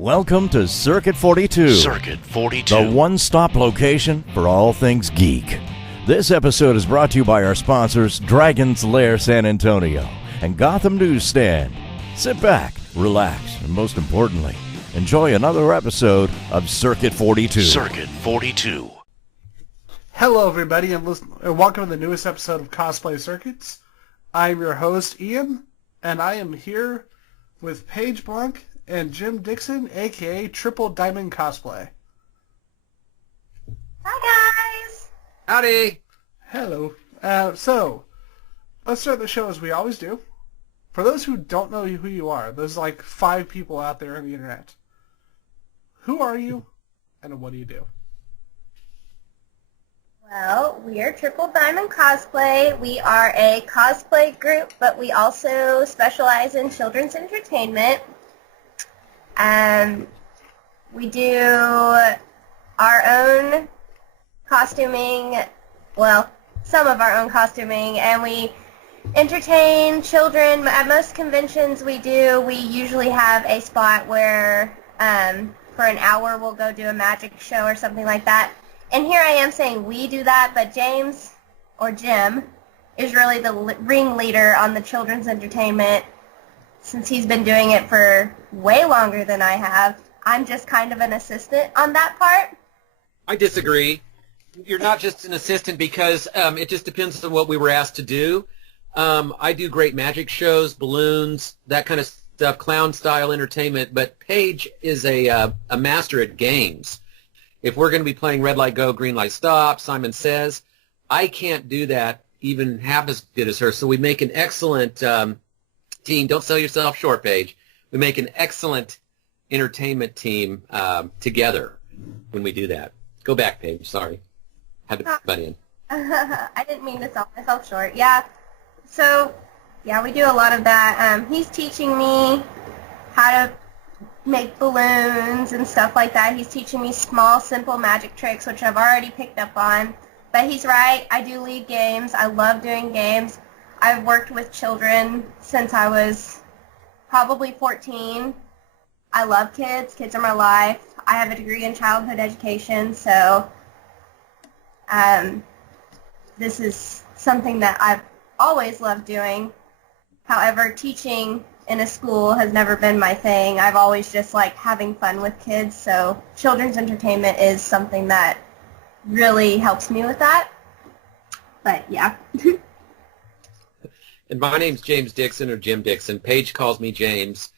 Welcome to Circuit 42. Circuit 42. The one-stop location for all things geek. This episode is brought to you by our sponsors, Dragon's Lair San Antonio and Gotham Newsstand. Sit back, relax, and most importantly, enjoy another episode of Circuit 42. Circuit 42. Hello, everybody, and welcome to the newest episode of Cosplay Circuits. I'm your host, Ian, and I am here with Paige Blanc and Jim Dixon, a.k.a. Triple Diamond Cosplay. Hi, guys! Howdy! Hello. So, let's start the show as we always do. For those who don't know who you are, there's like 5 people out there on the internet. Who are you, and what do you do? Well, we are Triple Diamond Cosplay. We are a cosplay group, but we also specialize in children's entertainment. We do our own costuming, well, some of our own costuming, and we entertain children. At most conventions we usually have a spot where for an hour we'll go do a magic show or something like that. And here I am saying we do that, but James, or Jim, is really the ringleader on the children's entertainment since he's been doing it for way longer than I have. I'm just kind of an assistant on that part. I disagree. You're not just an assistant because it just depends on what we were asked to do. I do great magic shows, balloons, that kind of stuff, clown-style entertainment, but Paige is a master at games. If we're going to be playing Red Light Go, Green Light Stop, Simon Says, I can't do that even half as good as her. So we make an excellent team. Don't sell yourself short, Paige. We make an excellent entertainment team together when we do that. Go back, Paige. Sorry. Had to butt in. I didn't mean to sell myself short. Yeah. So, yeah, we do a lot of that. He's teaching me how to make balloons and stuff like that. He's teaching me small, simple magic tricks, which I've already picked up on. But he's right. I do lead games. I love doing games. I've worked with children since I was probably 14. I love kids. Kids are my life. I have a degree in childhood education, so this is something that I've always loved doing. However, teaching in a school has never been my thing. I've always just liked having fun with kids, so children's entertainment is something that really helps me with that. But, yeah. And my name's James Dixon, or Jim Dixon. Paige calls me James.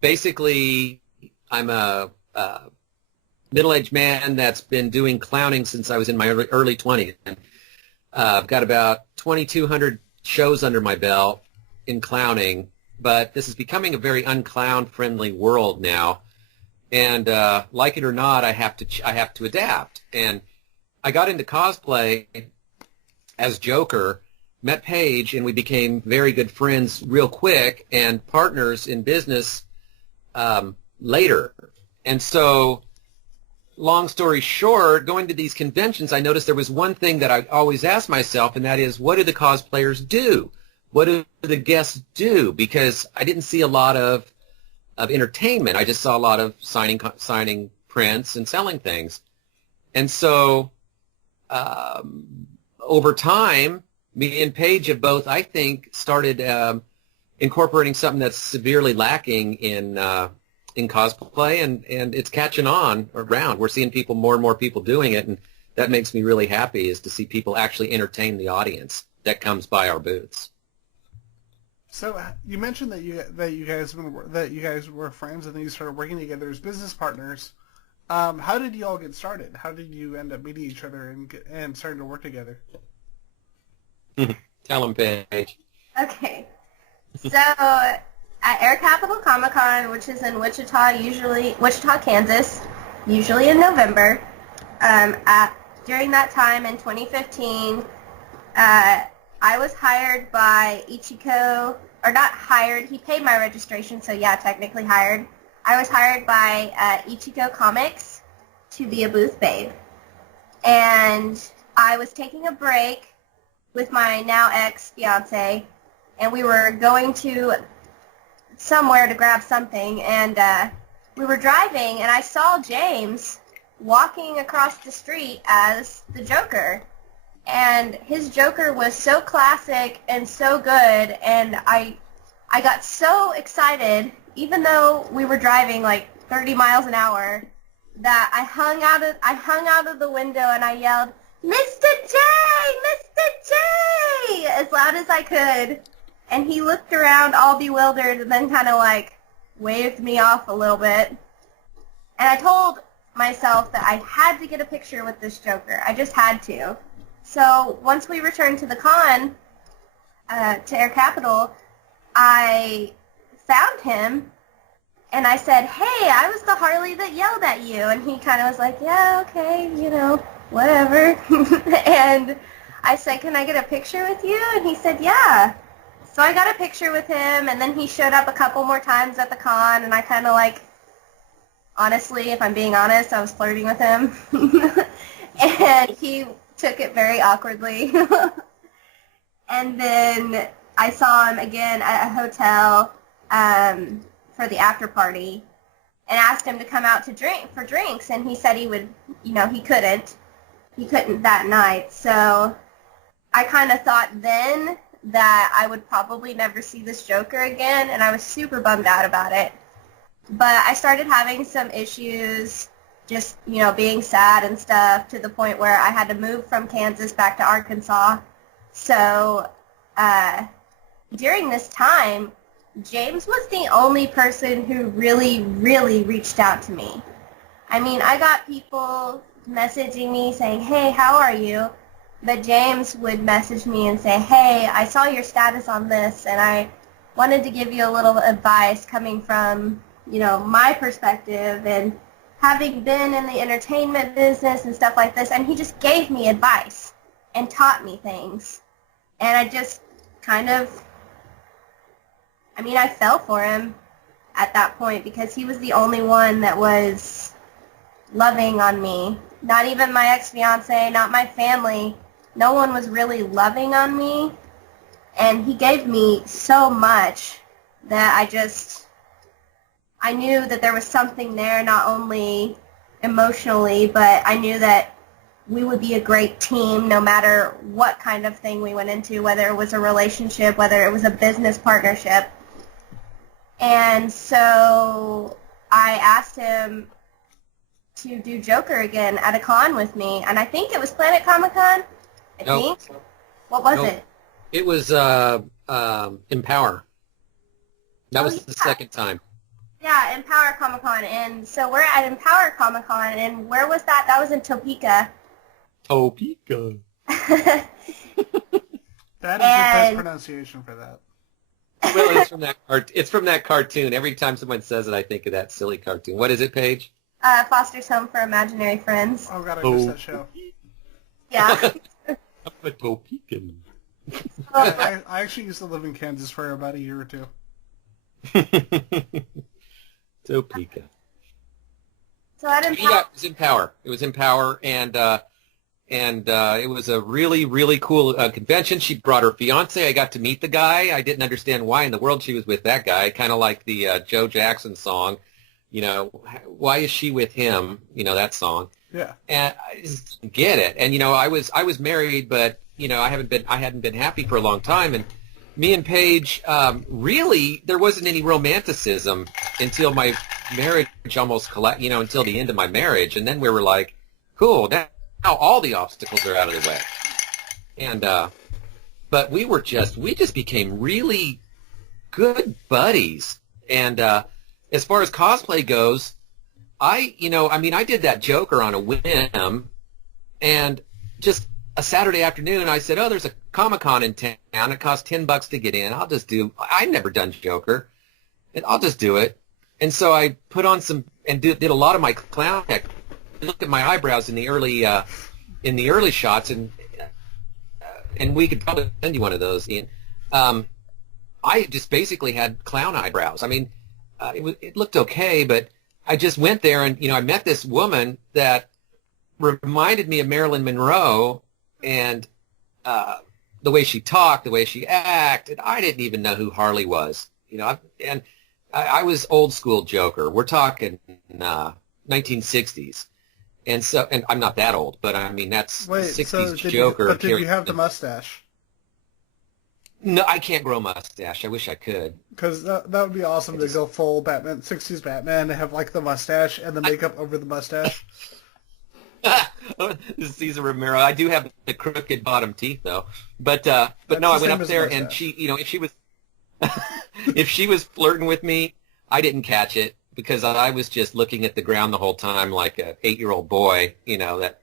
Basically, I'm a middle-aged man that's been doing clowning since I was in my early 20s. I've got about 2,200 shows under my belt in clowning, but this is becoming a very unclown-friendly world now. And like it or not, I have to adapt. And I got into cosplay as Joker, met Paige, and we became very good friends real quick and partners in business later. And so, long story short, going to these conventions, I noticed there was one thing that I always asked myself, and that is, what do the cosplayers do? What do the guests do? Because I didn't see a lot of entertainment. I just saw a lot of signing prints and selling things. And so, over time, me and Paige have both, I think, started incorporating something that's severely lacking in cosplay, and it's catching on around. We're seeing more and more people doing it, and that makes me really happy, is to see people actually entertain the audience that comes by our booths. So you mentioned that you guys were friends and then you started working together as business partners. How did you all get started? How did you end up meeting each other and starting to work together? Tell them, Paige. Okay. So, at Air Capital Comic Con, which is in Wichita, Kansas, usually in November, during that time in 2015, I was hired by Ichiko, or not hired, he paid my registration, so yeah, technically hired. I was hired by Ichiko Comics to be a booth babe. And I was taking a break with my now ex-fiance, and we were going to somewhere to grab something, and we were driving, and I saw James walking across the street as the Joker. And his Joker was so classic and so good, and I got so excited, even though we were driving like 30 miles an hour, that I hung out of the window and I yelled, "Mr. J! Mr. J!" as loud as I could. And he looked around all bewildered and then kind of like waved me off a little bit. And I told myself that I had to get a picture with this Joker. I just had to. So once we returned to the con, to Air Capital, I found him, and I said, "Hey, I was the Harley that yelled at you." And he kind of was like, "Yeah, okay, whatever." And I said, "Can I get a picture with you?" And he said, "Yeah." So I got a picture with him, and then he showed up a couple more times at the con, and I kind of like, honestly, if I'm being honest, I was flirting with him. And he took it very awkwardly. And then I saw him again at a hotel for the after party and asked him to come out to drink for drinks, and he said he would, he couldn't that night. So I kind of thought then that I would probably never see this Joker again, and I was super bummed out about it. But I started having some issues, just, being sad and stuff, to the point where I had to move from Kansas back to Arkansas. So during this time, James was the only person who really, really reached out to me. I mean, I got people messaging me saying, "Hey, how are you?" But James would message me and say, "Hey, I saw your status on this, and I wanted to give you a little advice coming from, my perspective, and having been in the entertainment business and stuff like this." And he just gave me advice and taught me things. And I just kind of, I fell for him at that point, because he was the only one that was loving on me. Not even my ex-fiance, not my family. No one was really loving on me. And he gave me so much that I knew that there was something there, not only emotionally, but I knew that we would be a great team no matter what kind of thing we went into, whether it was a relationship, whether it was a business partnership. And so I asked him to do Joker again at a con with me, and I think it was Planet Comic-Con, I think. What was it? It was Empower. That was the second time. Yeah, Empower Comic-Con. And so we're at Empower Comic-Con, and where was that? That was in Topeka. Topeka. That is the best pronunciation for that. Well, it's from that cartoon. Every time someone says it, I think of that silly cartoon. What is it, Paige? Foster's Home for Imaginary Friends. Oh, God, I missed that show. Yeah. I'm a Topekan. I actually used to live in Kansas for about a year or two. Topeka. So at Empower. Yeah, it was Empower. It was Empower, and it was a really, really cool convention. She brought her fiance. I got to meet the guy. I didn't understand why in the world she was with that guy. Kind of like the Joe Jackson song, why is she with him? That song. Yeah. And I just didn't get it. And I was married, but I hadn't been happy for a long time. And me and Paige, really, there wasn't any romanticism until my marriage until the end of my marriage. And then we were like, cool, now all the obstacles are out of the way. And, but we just became really good buddies. And, as far as cosplay goes, I did that Joker on a whim, and just a Saturday afternoon, I said, "Oh, there's a Comic-Con in town. It costs $10 to get in. I've never done Joker, and I'll just do it." And so I put on did a lot of my clown tech. Look at my eyebrows in the early shots, and we could probably send you one of those, Ian. I just basically had clown eyebrows. It looked okay, but I just went there, and I met this woman that reminded me of Marilyn Monroe, and the way she talked, the way she acted. I didn't even know who Harley was, and I was old school Joker. We're talking 1960s. And I'm not that old, but I mean, that's Wait, 60s so Joker. did you have the mustache? No, I can't grow a mustache. I wish I could. Because that would be awesome to go full Batman, 60s Batman, and have like the mustache and the makeup over the mustache. This is Cesar Romero. I do have the crooked bottom teeth though, but no, I went up there and she, if she was, if she was flirting with me, I didn't catch it because I was just looking at the ground the whole time like a 8-year-old boy, that,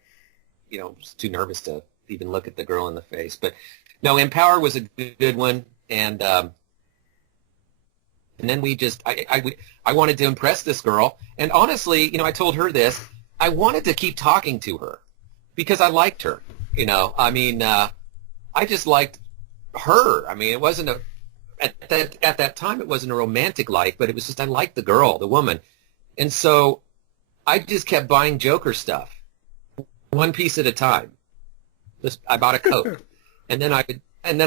was too nervous to even look at the girl in the face. But no, Empower was a good one, and then we just, I wanted to impress this girl, and honestly, I told her this. I wanted to keep talking to her because I liked her. I just liked her. I mean, it wasn't at that time it wasn't a romantic like, but it was just I liked the girl, the woman, and so I just kept buying Joker stuff, one piece at a time. I bought a coat, and then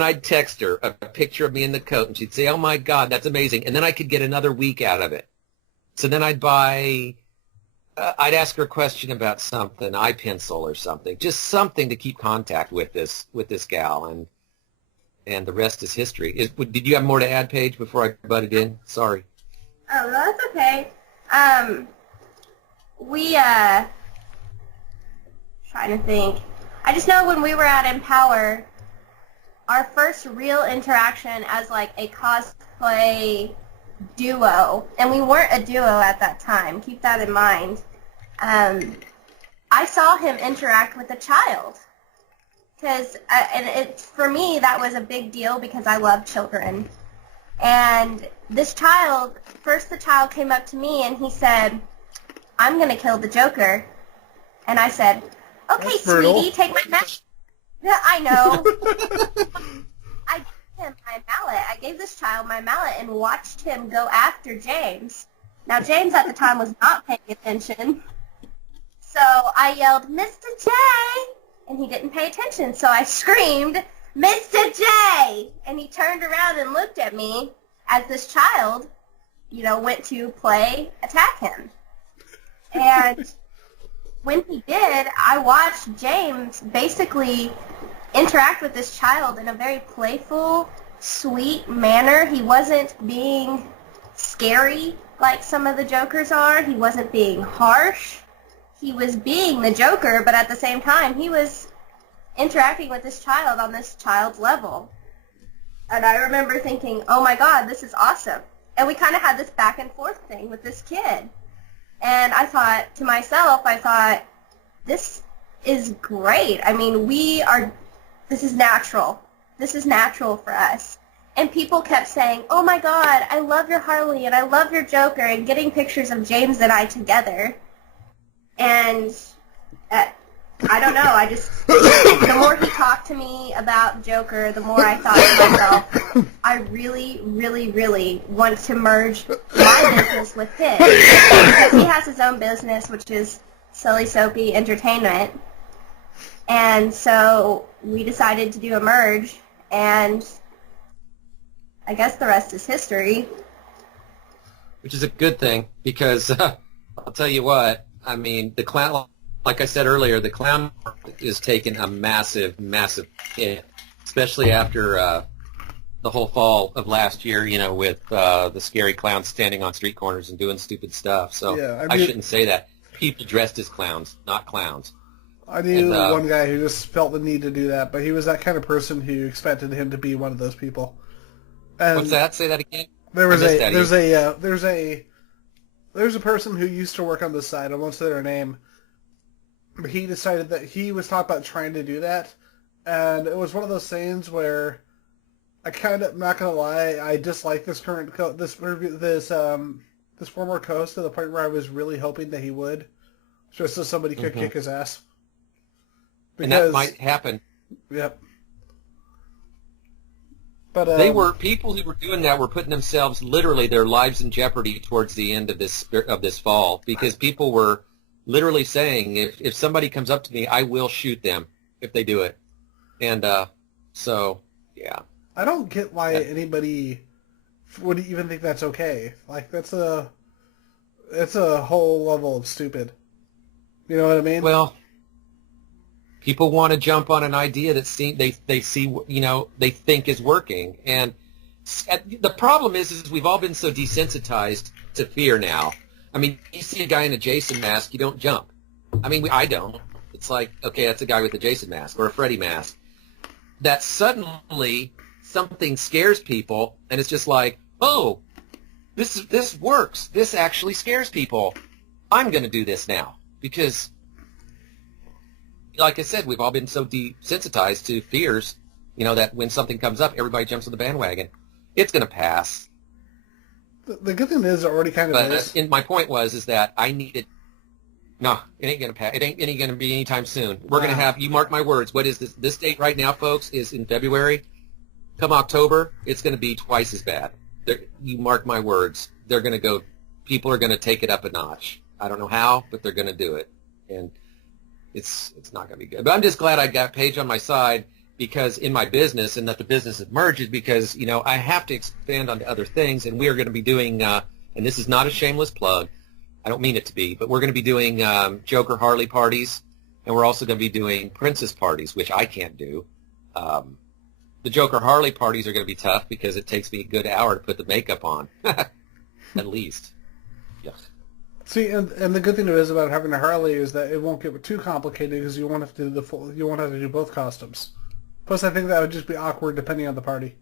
I'd text her a picture of me in the coat, and she'd say, "Oh my God, that's amazing," and then I could get another week out of it. So then I'd buy. I'd ask her a question about something, eye pencil or something, just something to keep contact with this gal, and the rest is history. Did you have more to add, Paige, before I butted in? Sorry. Oh, no, that's okay. Trying to think. I just know when we were at Empower, our first real interaction as like a cosplay duo, and we weren't a duo at that time. Keep that in mind. I saw him interact with a child, for me that was a big deal because I love children. And this child, first the child came up to me and he said, "I'm gonna kill the Joker," and I said, "Okay, sweetie, take my mallet." Yeah, I know. I gave him my mallet. I gave this child my mallet and watched him go after James. Now, James at the time was not paying attention. So I yelled, "Mr. J!" and he didn't pay attention. So I screamed, "Mr. J!" and he turned around and looked at me as this child, went to attack him. And when he did, I watched James basically interact with this child in a very playful, sweet manner. He wasn't being scary like some of the Jokers are. He wasn't being harsh. He was being the Joker, but at the same time, he was interacting with this child on this child's level. And I remember thinking, oh my God, this is awesome. And we kind of had this back and forth thing with this kid. And I thought to myself, this is great. I mean, this is natural. This is natural for us. And people kept saying, "Oh my God, I love your Harley and I love your Joker," and getting pictures of James and I together. And I don't know, the more he talked to me about Joker, the more I thought to myself, I really, really, really want to merge my business with his. Because he has his own business, which is Silly Soapy Entertainment. And so we decided to do a merge, and I guess the rest is history. Which is a good thing, because I'll tell you what, I mean, the clown, like I said earlier, the clown is taking a massive, massive hit, especially after the whole fall of last year, with the scary clowns standing on street corners and doing stupid stuff. So yeah, I shouldn't say that. People dressed as clowns, not clowns. I knew one guy who just felt the need to do that, but he was that kind of person who expected him to be one of those people. And what's that? Say that again. There's a person who used to work on this side. I won't say their name. But he decided that he was talking about trying to do that, and it was one of those things where I kind of, not gonna lie, I dislike this current this former host to the point where I was really hoping that he would, just so somebody could kick his ass. Because, and that might happen. Yep. But they were people who were doing that were putting themselves, literally, their lives in jeopardy towards the end of this fall, because people were literally saying, if somebody comes up to me, I will shoot them if they do it. And so, yeah. I don't get why anybody would even think that's okay. Like, that's a whole level of stupid. You know what I mean? Well, people want to jump on an idea that they see, they think is working. And the problem is we've all been so desensitized to fear now. I mean, you see a guy in a Jason mask, you don't jump. I mean, I don't. It's like, okay, that's a guy with a Jason mask or a Freddy mask. That suddenly something scares people, and it's just like, oh, this works. This actually scares people. I'm going to do this now. Because, like I said, we've all been so desensitized to fears, that when something comes up, everybody jumps on the bandwagon. It's going to pass. The good thing is it already kind of is. My point is that I needed... No, it ain't going to pass. It ain't going to be anytime soon. We're going to have... You mark my words. What is this? This date right now, folks, is in February. Come October, it's going to be twice as bad. You mark my words. They're going to go... People are going to take it up a notch. I don't know how, but they're going to do it. And it's not going to be good. But I'm just glad I got Paige on my side because in my business and that the business has merged because, I have to expand onto other things. And we are going to be doing, and this is not a shameless plug. I don't mean it to be, but we're going to be doing Joker Harley parties. And we're also going to be doing princess parties, which I can't do. The Joker Harley parties are going to be tough because it takes me a good hour to put the makeup on. At least. Yes. See, and the good thing is about having a Harley is that it won't get too complicated because you won't have to do you won't have to do both costumes. Plus, I think that would just be awkward depending on the party.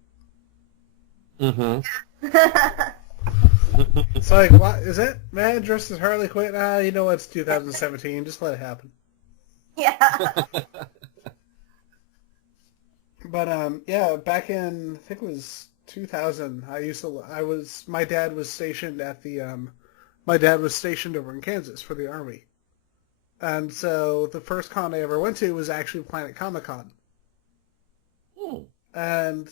Mm-hmm. It's like, what is it? Man dressed as Harley Quinn? You know what? It's 2017. Just let it happen. Yeah. But yeah, back in I think it was 2000, my dad was stationed at my dad was stationed over in Kansas for the Army. And so the first con I ever went to was actually Planet Comic-Con. And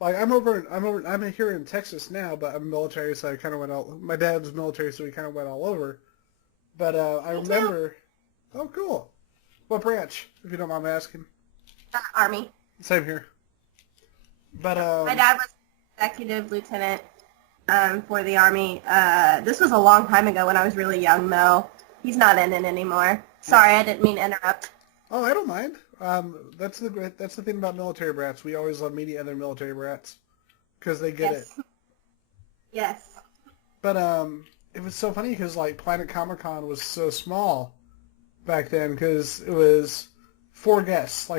like I'm here in Texas now, but I'm military, so I kind of went all. My dad was military, so we kind of went all over. But I remember. Oh, cool. What branch, if you don't mind me asking? Army. Same here. But my dad was executive lieutenant for the Army. This was a long time ago when I was really young, though. He's not in it anymore. Sorry, I didn't mean to interrupt. Oh, I don't mind. That's the thing about military brats. We always love meeting other military brats because they get it. Yes. But it was so funny because like Planet Comic-Con was so small back then because it was 5 guests,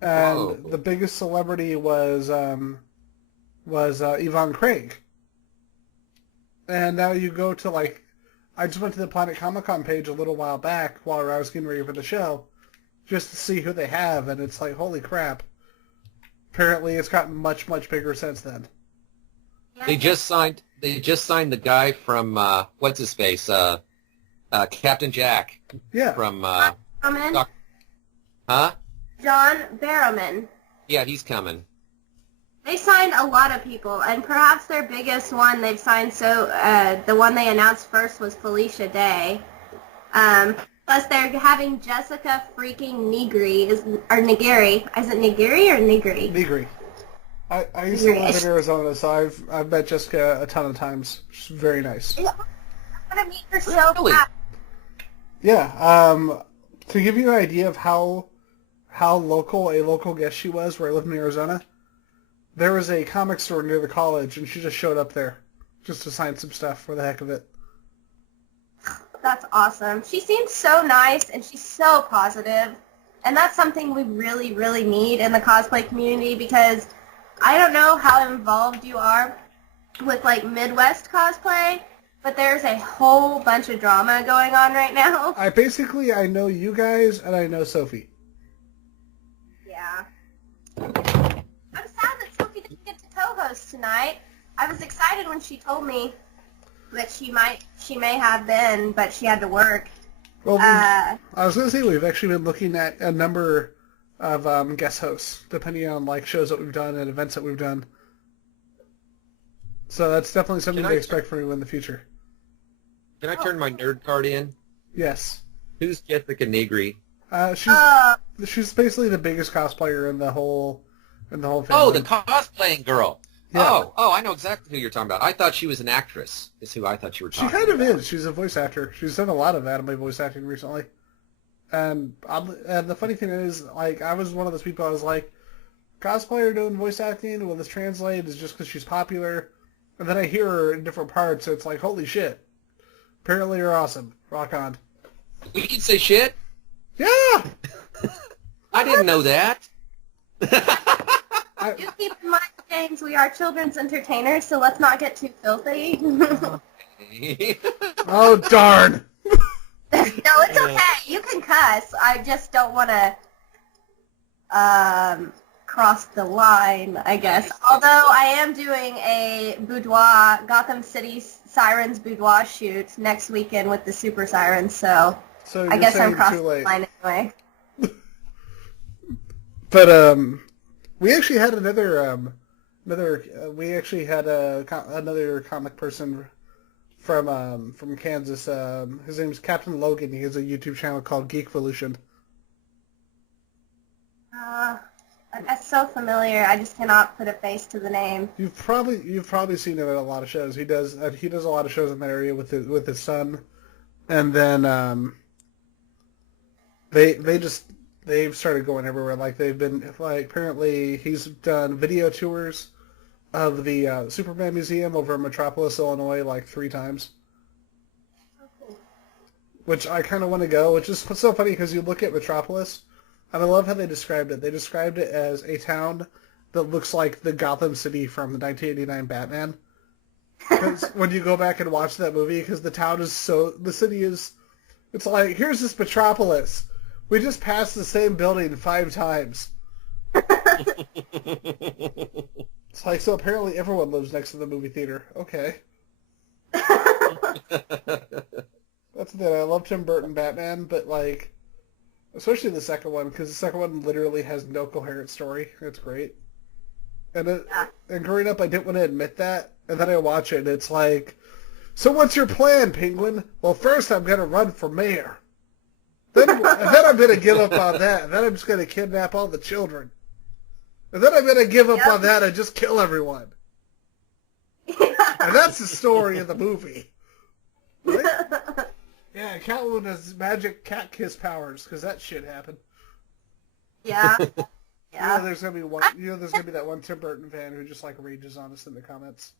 and the biggest celebrity was Yvonne Craig. And now you go to like, I just went to the Planet Comic-Con page a little while back while I was getting ready for the show, just to see who they have, and it's like, holy crap. Apparently it's gotten much, much bigger since then. They just signed the guy from, what's his face, Captain Jack. Yeah. From, Barrowman? Huh? John Barrowman. Yeah, he's coming. They signed a lot of people, and perhaps their biggest one they've signed, the one they announced first was Felicia Day. Plus they're having Jessica freaking Negri, or Nigiri. Is it Nigiri or Nigri? Nigri. I used to live in Arizona, so I've met Jessica a ton of times. She's very nice. I want to meet her so bad. Yeah, to give you an idea of how local a local guest she was where I lived in Arizona, there was a comic store near the college, and she just showed up there just to sign some stuff for the heck of it. That's awesome. She seems so nice, and she's so positive, and that's something we really, really need in the cosplay community because I don't know how involved you are with, like, Midwest cosplay, but there's a whole bunch of drama going on right now. I know you guys, and I know Sophie. Yeah. I'm sad that Sophie didn't get to co-host tonight. I was excited when she told me that she may have been, but she had to work. Well, I was going to say we've actually been looking at a number of guest hosts, depending on like shows that we've done and events that we've done. So that's definitely something to expect from you in the future. Can I turn my nerd card in? Yes. Who's Jessica Negri? She's basically the biggest cosplayer in the whole family. Oh, the cosplaying girl. Yeah. Oh, I know exactly who you're talking about. I thought she was an actress. Is who I thought you were She talking kind of about. is. She's a voice actor. She's done a lot of anime voice acting recently. And the funny thing is, like, I was one of those people. I was like, cosplayer doing voice acting. Will this translate? Is just because she's popular? And then I hear her in different parts. So it's like, holy shit! Apparently, you're awesome. Rock on. We can say shit. Yeah. I didn't know that. You keep in mind, James, we are children's entertainers, so let's not get too filthy. Oh darn! No, it's okay. You can cuss. I just don't want to cross the line, I guess. Although I am doing a boudoir, Gotham City Sirens boudoir shoot next weekend with the Super Sirens, so So I guess I'm too crossing the late. line anyway. But we actually had another comic person from Kansas. His name's Captain Logan. He has a YouTube channel called Geekvolution. That's so familiar. I just cannot put a face to the name. You've probably seen him at a lot of shows. He does a lot of shows in that area with his son, and then they've started going everywhere. Like apparently he's done video tours of the Superman Museum over in Metropolis, Illinois, like 3 times. Which I kind of want to go. Which is so funny because you look at Metropolis, and I love how they described it. They described it as a town that looks like the Gotham City from the 1989 Batman. Because when you go back and watch that movie, because the city is, it's like, here's this Metropolis. We just passed the same building 5 times. It's like, so apparently everyone lives next to the movie theater. Okay. That's the thing. I love Tim Burton Batman, but like, especially the second one, because the second one literally has no coherent story. It's great. And growing up, I didn't want to admit that, and then I watch it, and it's like, so what's your plan, Penguin? Well, first I'm going to run for mayor. And then I'm going to give up on that, and then I'm just going to kidnap all the children. And then I'm going to give up on that and just kill everyone. And that's the story of the movie. Right? Yeah, Catwoman has magic cat kiss powers, because that shit happened. Yeah. Yeah. There's gonna be that one Tim Burton fan who just like rages on us in the comments.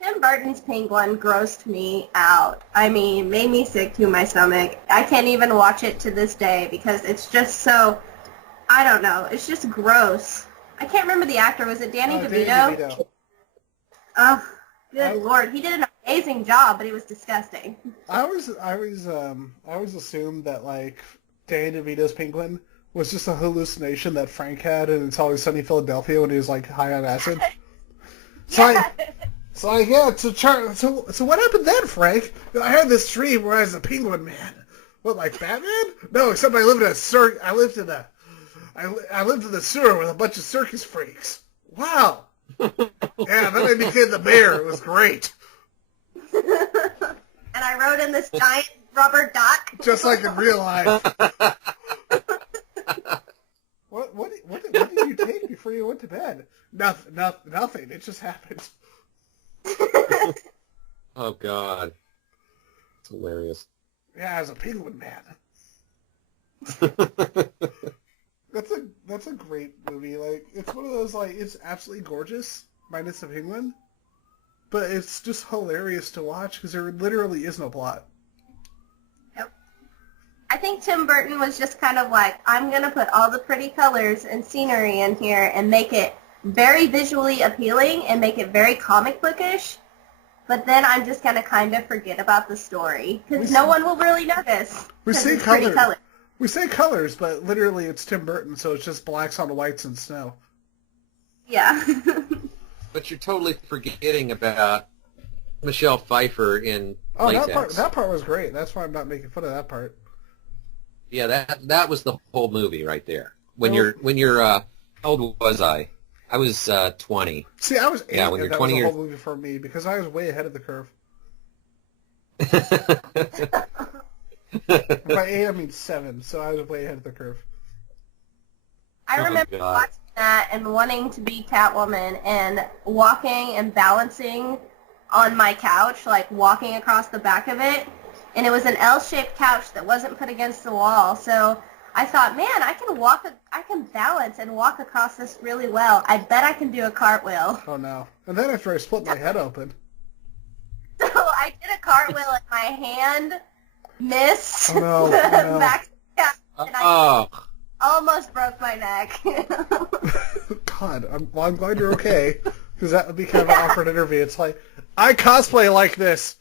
Tim Burton's Penguin grossed me out. I mean, made me sick to my stomach. I can't even watch it to this day because it's just so, I don't know, it's just gross. I can't remember the actor. Was it Danny DeVito? Danny DeVito. Oh, good lord. He did an amazing job, but it was disgusting. I always assumed that like Danny DeVito's Penguin was just a hallucination that Frank had in It's Always Sunny in Philadelphia when he was like high on acid. So what happened then, Frank? I had this dream where I was a Penguin Man. What, like Batman? No, except I lived in I lived in the sewer with a bunch of circus freaks. Wow. Yeah, then I became the mayor. It was great. And I rode in this giant rubber duck. Just like in real life. What did you take before you went to bed? Nothing. It just happened. Oh God, it's hilarious. Yeah, as a Penguin Man. That's a great movie. Like, it's one of those, like, it's absolutely gorgeous, minus the penguin, but it's just hilarious to watch because there literally is no plot. Yep. I think Tim Burton was just kind of like, I'm going to put all the pretty colors and scenery in here and make it very visually appealing and make it very comic bookish, but then I'm just going to kind of forget about the story because no one will really notice. We say it's pretty colors. We say colors, but literally it's Tim Burton, so it's just blacks on whites and snow. Yeah. But you're totally forgetting about Michelle Pfeiffer in latex. That part was great. That's why I'm not making fun of that part. Yeah, that was the whole movie right there. When you're how old was I? I was 20. See, I was 8, yeah, when and you're that was 20 the years... whole movie for me because I was way ahead of the curve. By 8, I mean 7, so I was way ahead of the curve. I remember God. watching that and wanting to be Catwoman and walking and balancing on my couch, like walking across the back of it. And it was an L-shaped couch that wasn't put against the wall. So I thought, man, I can balance and walk across this really well. I bet I can do a cartwheel. Oh, no. And then after I split my head open. So I did a cartwheel and my hand missed Oh, no. the Oh, no. back couch, and I almost broke my neck. God, I'm glad you're okay, because that would be kind of an awkward interview. It's like, I cosplay like this,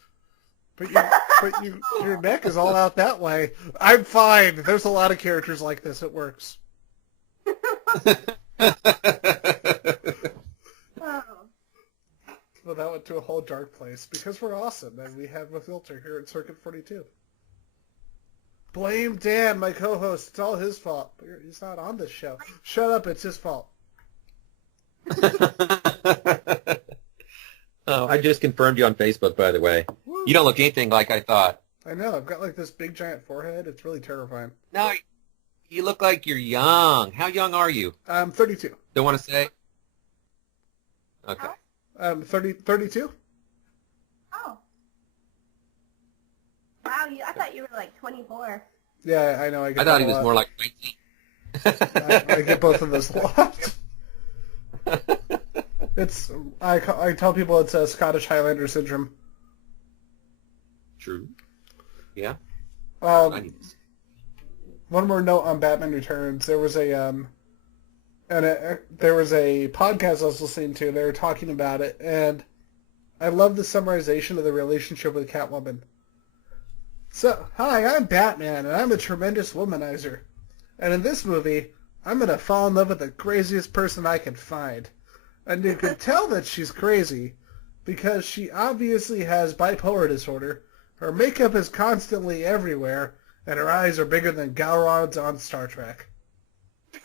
but your neck is all out that way. I'm fine. There's a lot of characters like this. It works. Oh. Well, that went to a whole dark place, because we're awesome, and we have a filter here at Circuit 42. Blame Dan, my co-host. It's all his fault. He's not on this show. Shut up. It's his fault. Oh, I just confirmed you on Facebook, by the way. Woo. You don't look anything like I thought. I know. I've got like this big giant forehead. It's really terrifying. No, you look like you're young. How young are you? I'm 32. Don't want to say? Okay. 32? Oh. Wow, I thought you were like 24. Yeah, I know. I I thought he was more like 19. I get both of those a lot. I tell people it's a Scottish Highlander syndrome. True. Yeah. One more note on Batman Returns. There was a podcast I was listening to. They were talking about it, and I love the summarization of the relationship with Catwoman. So, hi, I'm Batman, and I'm a tremendous womanizer. And in this movie, I'm going to fall in love with the craziest person I can find. And you can tell that she's crazy because she obviously has bipolar disorder, her makeup is constantly everywhere, and her eyes are bigger than Gowron's on Star Trek.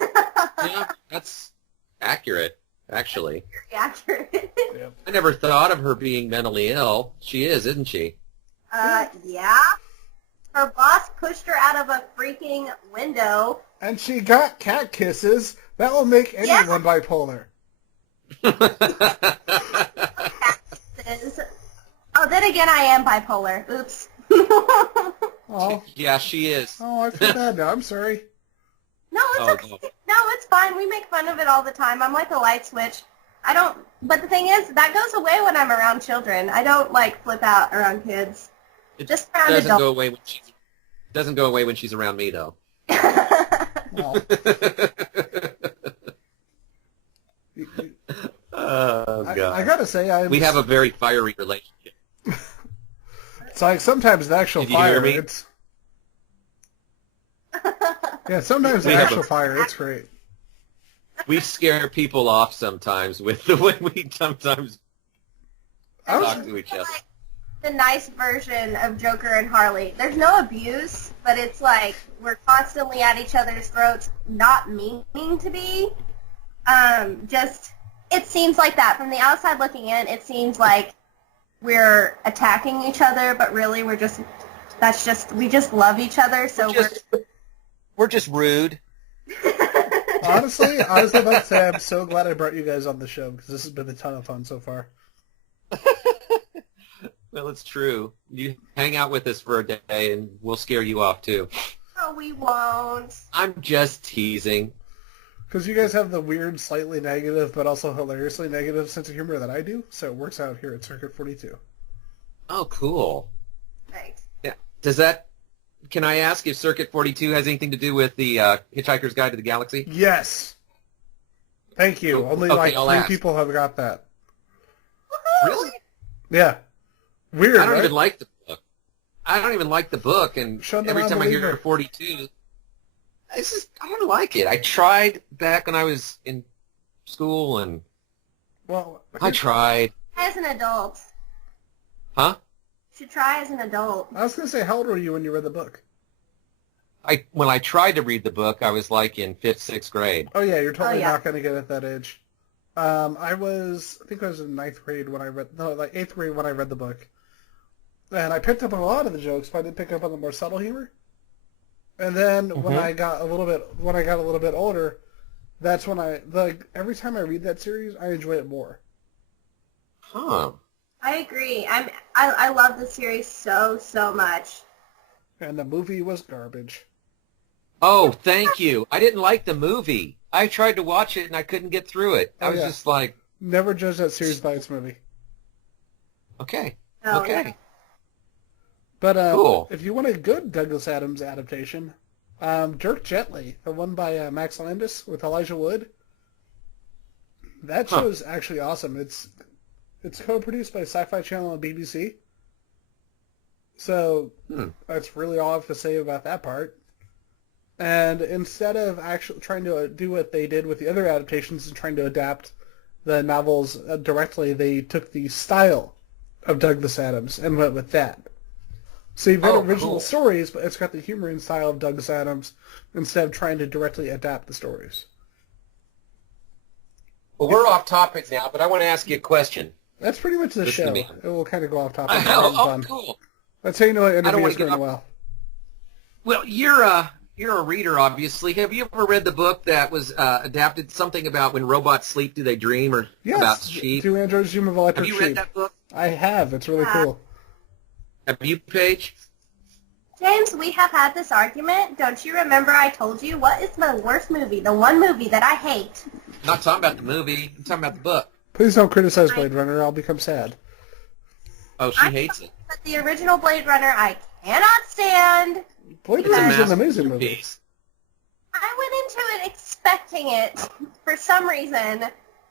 Yeah, that's accurate, actually. Very accurate. Yep. I never thought of her being mentally ill. She is, isn't she? Yeah. Her boss pushed her out of a freaking window. And she got cat kisses. That will make anyone bipolar. Oh, then again, I am bipolar. Oops. Oh, Yeah, she is. oh, I feel bad now. I'm sorry. No, it's okay. No, it's fine. We make fun of it all the time. I'm like a light switch. But the thing is, that goes away when I'm around children. I don't, like, flip out around kids. It Just around doesn't adults. go away when she's around me, though. Well, Oh, God. I gotta say, We have a very fiery relationship. It's like sometimes the actual Did you hear fire. me? It's yeah. Sometimes the We have actual a- fire. It's great. We scare people off sometimes with the way we sometimes I was, talk to each other. The nice version of Joker and Harley. There's no abuse, but it's like we're constantly at each other's throats, not meaning to be. Just, it seems like that. From the outside looking in, it seems like we're attacking each other, but really we just love each other, so We're just rude. honestly, I'd like to say I'm so glad I brought you guys on the show because this has been a ton of fun so far. Well, it's true. You hang out with us for a day, and we'll scare you off, too. Oh, we won't. I'm just teasing. Because you guys have the weird, slightly negative, but also hilariously negative sense of humor that I do, so it works out here at Circuit 42. Oh, cool. Right. Yeah. Can I ask if Circuit 42 has anything to do with the Hitchhiker's Guide to the Galaxy? Yes. Thank you. Oh, Only okay, like I'll 3 ask. people have got that. Really? Yeah. Weird, I don't right? even like the book. I don't even like the book, and Shut every them time I hear unbeliever. 42, I don't like it. I tried back when I was in school, and Well, I tried. As an adult. Huh? You should try as an adult. I was going to say, how old were you when you read the book? When I tried to read the book, I was like in 5th, 6th grade. Oh, yeah, you're totally yeah. not going to get at that age. I think I was in 9th grade when I read, no, like 8th grade when I read the book. And I picked up on a lot of the jokes, but I didn't pick up on the more subtle humor. And then when I got a little bit older, that's when every time I read that series, I enjoy it more. Huh. I agree. I love the series so much. And the movie was garbage. Oh, thank you. I didn't like the movie. I tried to watch it and I couldn't get through it. I was just like... Never judge that series by its movie. Okay. Oh, okay. yeah. But Cool. if you want a good Douglas Adams adaptation, Dirk Gently, the one by Max Landis with Elijah Wood, that show is actually awesome. It's co-produced by Sci-Fi Channel and BBC. So that's really all I have to say about that part. And instead of actually trying to do what they did with the other adaptations and trying to adapt the novels directly, they took the style of Douglas Adams and went with that. So you've got original stories, but it's got the humor and style of Douglas Adams instead of trying to directly adapt the stories. Well, we're off topic now, but I want to ask you a question. That's pretty much the Listen to show. me. It will kind of go off topic. Cool. That's how you know an I don't interview want is to get going off- well. Well, you're a reader, obviously. Have you ever read the book that was adapted, something about when robots sleep, do they dream, or about sheep? Do Androids Dream of Electric Have Sheep? you read that book? I have. It's really cool. Have you, Paige? James, we have had this argument. Don't you remember I told you what is my worst movie? The one movie that I hate. I'm not talking about the movie. I'm talking about the book. Please don't criticize Blade Runner. I'll become sad. Oh, she hates it. But the original Blade Runner I cannot stand. Blade It's a Runner is an amazing movie. masterpiece. I went into it expecting it, for some reason,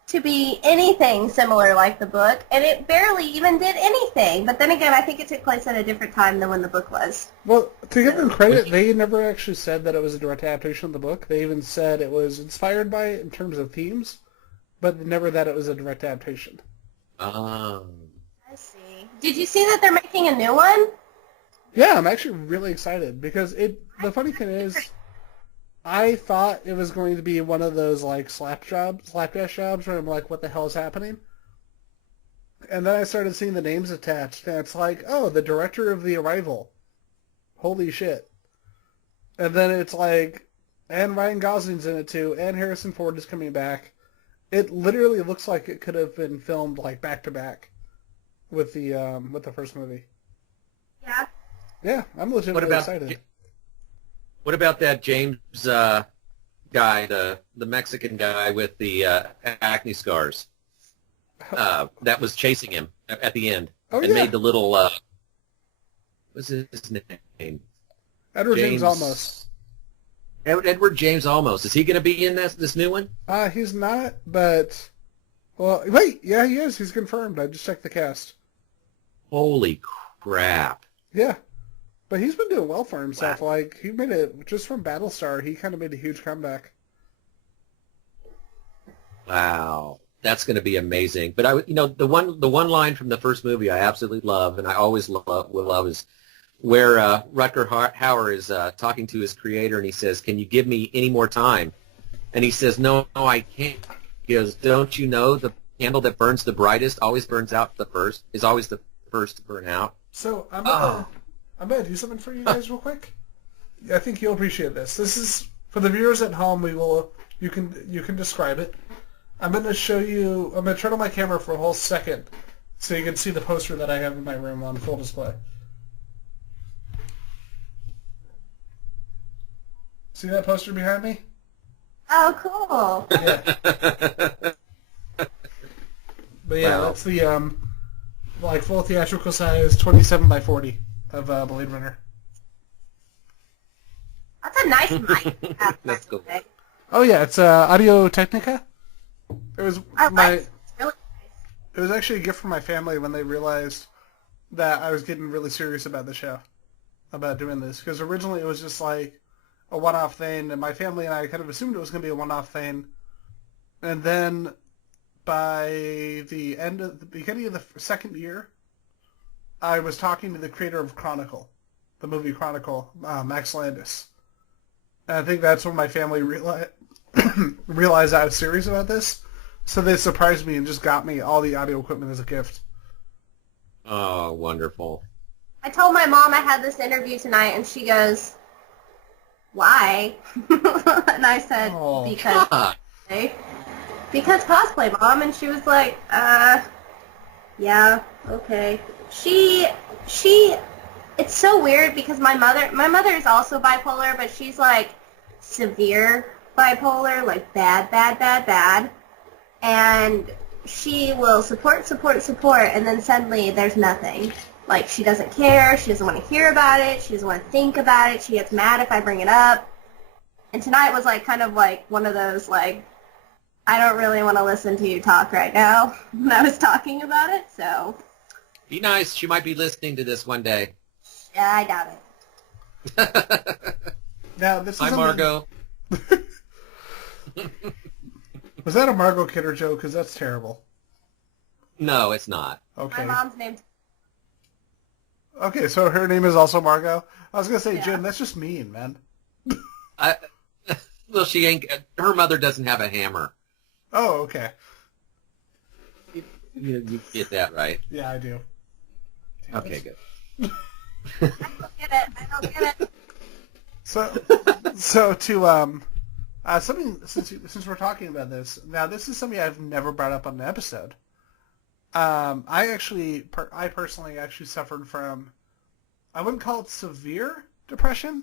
to be anything similar like the book, and it barely even did anything. But then again, I think it took place at a different time than when the book was. Well, to give them credit, they never actually said that it was a direct adaptation of the book. They even said it was inspired by it in terms of themes, but never that it was a direct adaptation. I see. Did you see that they're making a new one? Yeah, I'm actually really excited because the funny thing is, I thought it was going to be one of those like slapdash jobs where I'm like, what the hell is happening? And then I started seeing the names attached, and it's like, oh, the director of The Arrival. Holy shit. And then it's like, and Ryan Gosling's in it too, and Harrison Ford is coming back. It literally looks like it could have been filmed like back to back with the first movie. Yeah. Yeah, I'm legitimately excited. What about that James guy, the Mexican guy with the acne scars? That was chasing him at the end and made the little. What's his name? Edward James Olmos. Edward James Olmos. Is he going to be in this new one? He's not, but well, wait, yeah, he is. He's confirmed. I just checked the cast. Holy crap! Yeah. But he's been doing well for himself. Wow. Like, he made it, just from Battlestar, he kind of made a huge comeback. Wow. That's going to be amazing. But the one line from the first movie I absolutely love, and I always will love, is where Rutger Hauer is talking to his creator, and he says, "Can you give me any more time?" And he says, "No, I can't." He goes, "Don't you know the candle that burns the brightest always burns out is always the first to burn out?" So I'm going to do something for you guys real quick. I think you'll appreciate this. This is, for the viewers at home, you can describe it. I'm going to turn on my camera for a whole second so you can see the poster that I have in my room on full display. See that poster behind me? Oh, cool. Yeah. But yeah, that's the full theatrical size 27 by 40 of Blade Runner. That's a nice mic. That's cool. Oh yeah, it's Audio Technica. It was It's really nice. It was actually a gift from my family when they realized that I was getting really serious about the show, about doing this. Because originally it was just like a one-off thing, and my family and I kind of assumed it was going to be a one-off thing. And then by the beginning of the second year, I was talking to the creator of Chronicle, the movie Chronicle, Max Landis. And I think that's when my family realized I was serious about this. So they surprised me and just got me all the audio equipment as a gift. Oh, wonderful. I told my mom I had this interview tonight, and she goes, "Why?" And I said, "Because." God. cosplay. Because cosplay, Mom. And she was like, yeah, okay. It's so weird because my mother is also bipolar, but she's like severe bipolar, like bad. And she will support, and then suddenly there's nothing. Like, she doesn't care, she doesn't want to hear about it, she doesn't want to think about it, she gets mad if I bring it up. And tonight was like kind of like one of those, like, I don't really want to listen to you talk right now when I was talking about it, so. Be nice, she might be listening to this one day. Yeah, I doubt it. Now, this is Hi, Margot. Was that a Margot Kidder joke? Because that's terrible. No, it's not. Okay. My mom's name's... Okay, so her name is also Margot? I was going to say, Yeah. Jim, that's just mean, man. Well, she ain't. Her mother doesn't have a hammer. Oh, okay. You get that right. Yeah, I do. Okay, good. I don't get it. So to something since we're talking about this now, this is something I've never brought up on the episode. I personally actually suffered from, I wouldn't call it severe depression,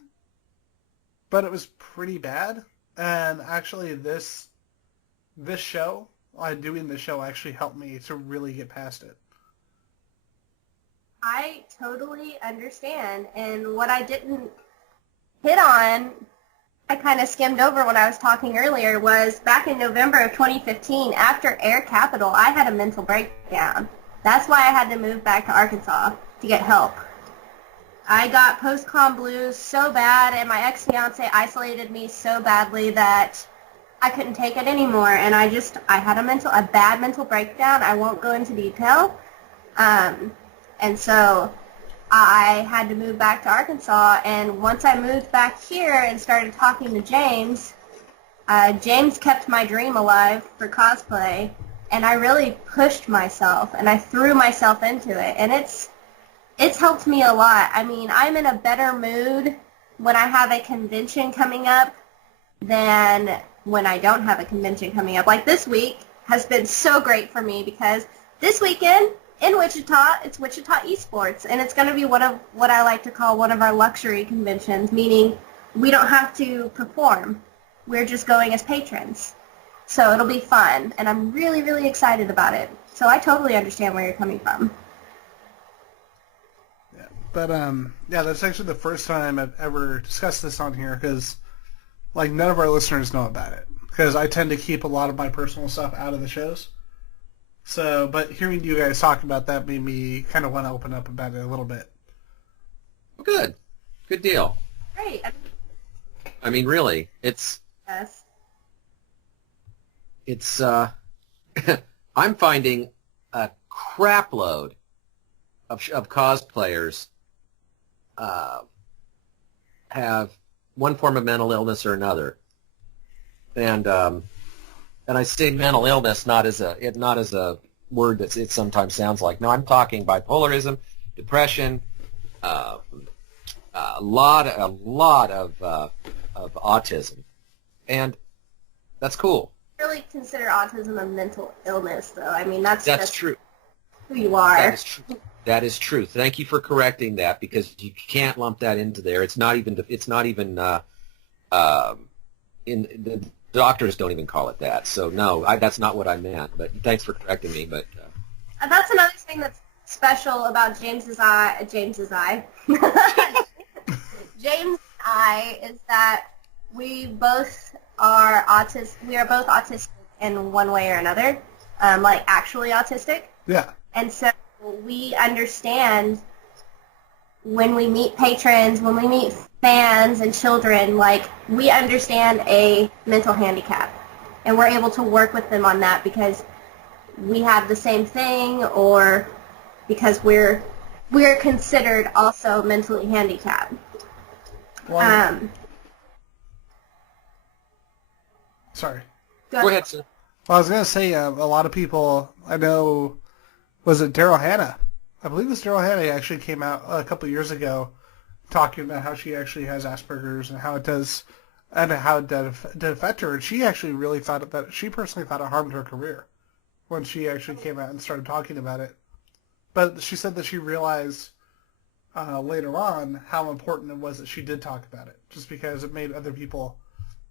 but it was pretty bad. And actually, this show, doing this show, actually helped me to really get past it. I totally understand. And what I didn't hit on, I kind of skimmed over when I was talking earlier, was back in November of 2015, after Air Capital, I had a mental breakdown. That's why I had to move back to Arkansas to get help. I got post-com blues so bad, and my ex-fiance isolated me so badly that I couldn't take it anymore, and I had a bad mental breakdown. I won't go into detail. And so I had to move back to Arkansas, and once I moved back here and started talking to James, James kept my dream alive for cosplay, and I really pushed myself, and I threw myself into it, and it's helped me a lot. I mean, I'm in a better mood when I have a convention coming up than when I don't have a convention coming up. Like, this week has been so great for me because this weekend in Wichita, it's Wichita Esports, and it's going to be one of what I like to call one of our luxury conventions, meaning we don't have to perform. We're just going as patrons. So it'll be fun, and I'm really, really excited about it. So I totally understand where you're coming from. Yeah, but that's actually the first time I've ever discussed this on here because, like, none of our listeners know about it because I tend to keep a lot of my personal stuff out of the shows. So, but hearing you guys talk about that made me kind of want to open up about it a little bit. Good. Good deal. Great. I mean, really, it's I'm finding a crap load of cosplayers have one form of mental illness or another, and I say mental illness not as a word that it sometimes sounds like. No, I'm talking bipolarism, depression, a lot of autism, and that's cool. I really consider autism a mental illness, though. I mean, that's just true. Who you are. That is true. That is true. Thank you for correcting that because you can't lump that into there. It's not even in the doctors don't even call it that. So no, that's not what I meant. But thanks for correcting me. But that's another thing that's special about James's eye. James and I is that we both are autistic. We are both autistic in one way or another, like actually autistic. Yeah. And so we understand when we meet patrons, when we meet fans and children, like, we understand a mental handicap. And we're able to work with them on that because we have the same thing or because we're considered also mentally handicapped. Sorry. go ahead, sir. Well, I was going to say a lot of people, I know, was it Daryl Hannah? I believe it was Daryl Hannah actually came out a couple of years ago talking about how she actually has Asperger's and how it does and how it did affect her. And she actually really thought that she personally thought it harmed her career when she actually came out and started talking about it. But she said that she realized later on how important it was that she did talk about it, just because it made other people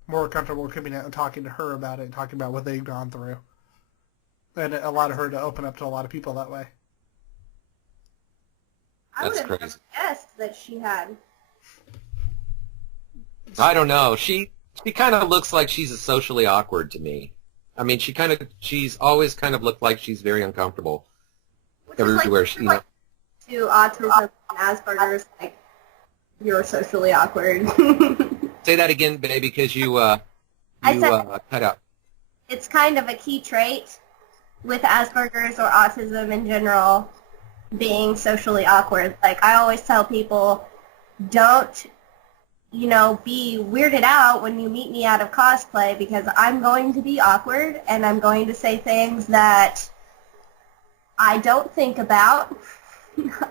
more comfortable coming out and talking to her about it, and talking about what they'd gone through. And it allowed her to open up to a lot of people that way. I would That's have crazy. guessed that she had. I don't know. She kind of looks like she's socially awkward to me. I mean, she's always kind of looked like she's very uncomfortable Which is everywhere she. like to autism and Asperger's, like, you're socially awkward. Say that again, baby, because you cut out. It's kind of a key trait with Asperger's or autism in general, being socially awkward. Like, I always tell people, don't, be weirded out when you meet me out of cosplay, because I'm going to be awkward and I'm going to say things that I don't think about.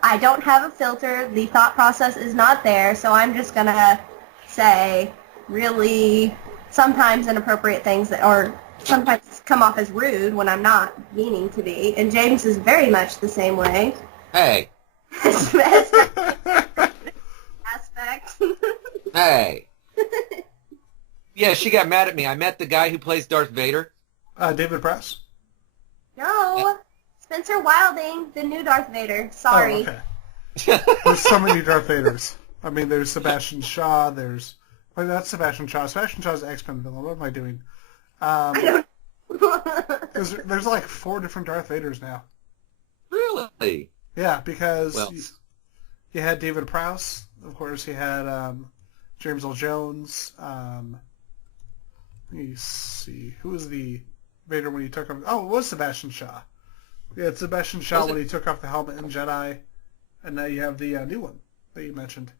I don't have a filter. The thought process is not there, so I'm just going to say really sometimes inappropriate things that, or sometimes come off as rude when I'm not meaning to be. And James is very much the same way. Hey. Aspect. Hey. Yeah, she got mad at me. I met the guy who plays Darth Vader. David Press? No. Spencer Wilding, the new Darth Vader. Sorry. Oh, okay. There's so many Darth Vaders. I mean, there's Sebastian Shaw, that's Sebastian Shaw. Sebastian Shaw's X-Men villain. What am I doing? I don't There's like 4 different Darth Vaders now. Really? Yeah, because Well, you had David Prowse, of course. You had James Earl Jones. Let me see. Who was the Vader when he took off? Oh, it was Sebastian Shaw. Yeah, it's Sebastian Shaw when he took off the helmet in Jedi. And now you have the new one that you mentioned.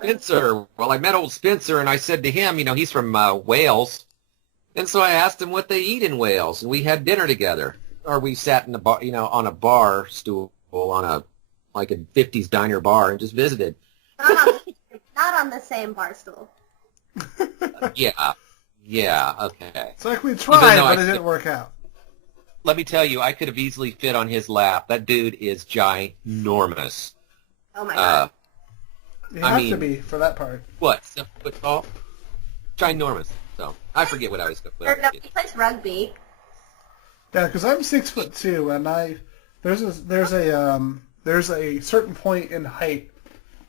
Spencer. Well, I met old Spencer, and I said to him, he's from Wales. And so I asked him what they eat in Wales, and we had dinner together. Or we sat in a bar, on a bar stool on a 50s diner bar and just visited. Not on the same bar stool. Yeah, okay. It's like we tried, though but it didn't work out. Let me tell you, I could have easily fit on his lap. That dude is ginormous. Oh my god. You have to be for that part. What? 7 foot tall? Ginormous. So I forget what I was going to He plays rugby. Yeah, because I'm 6'2", and there's a certain point in height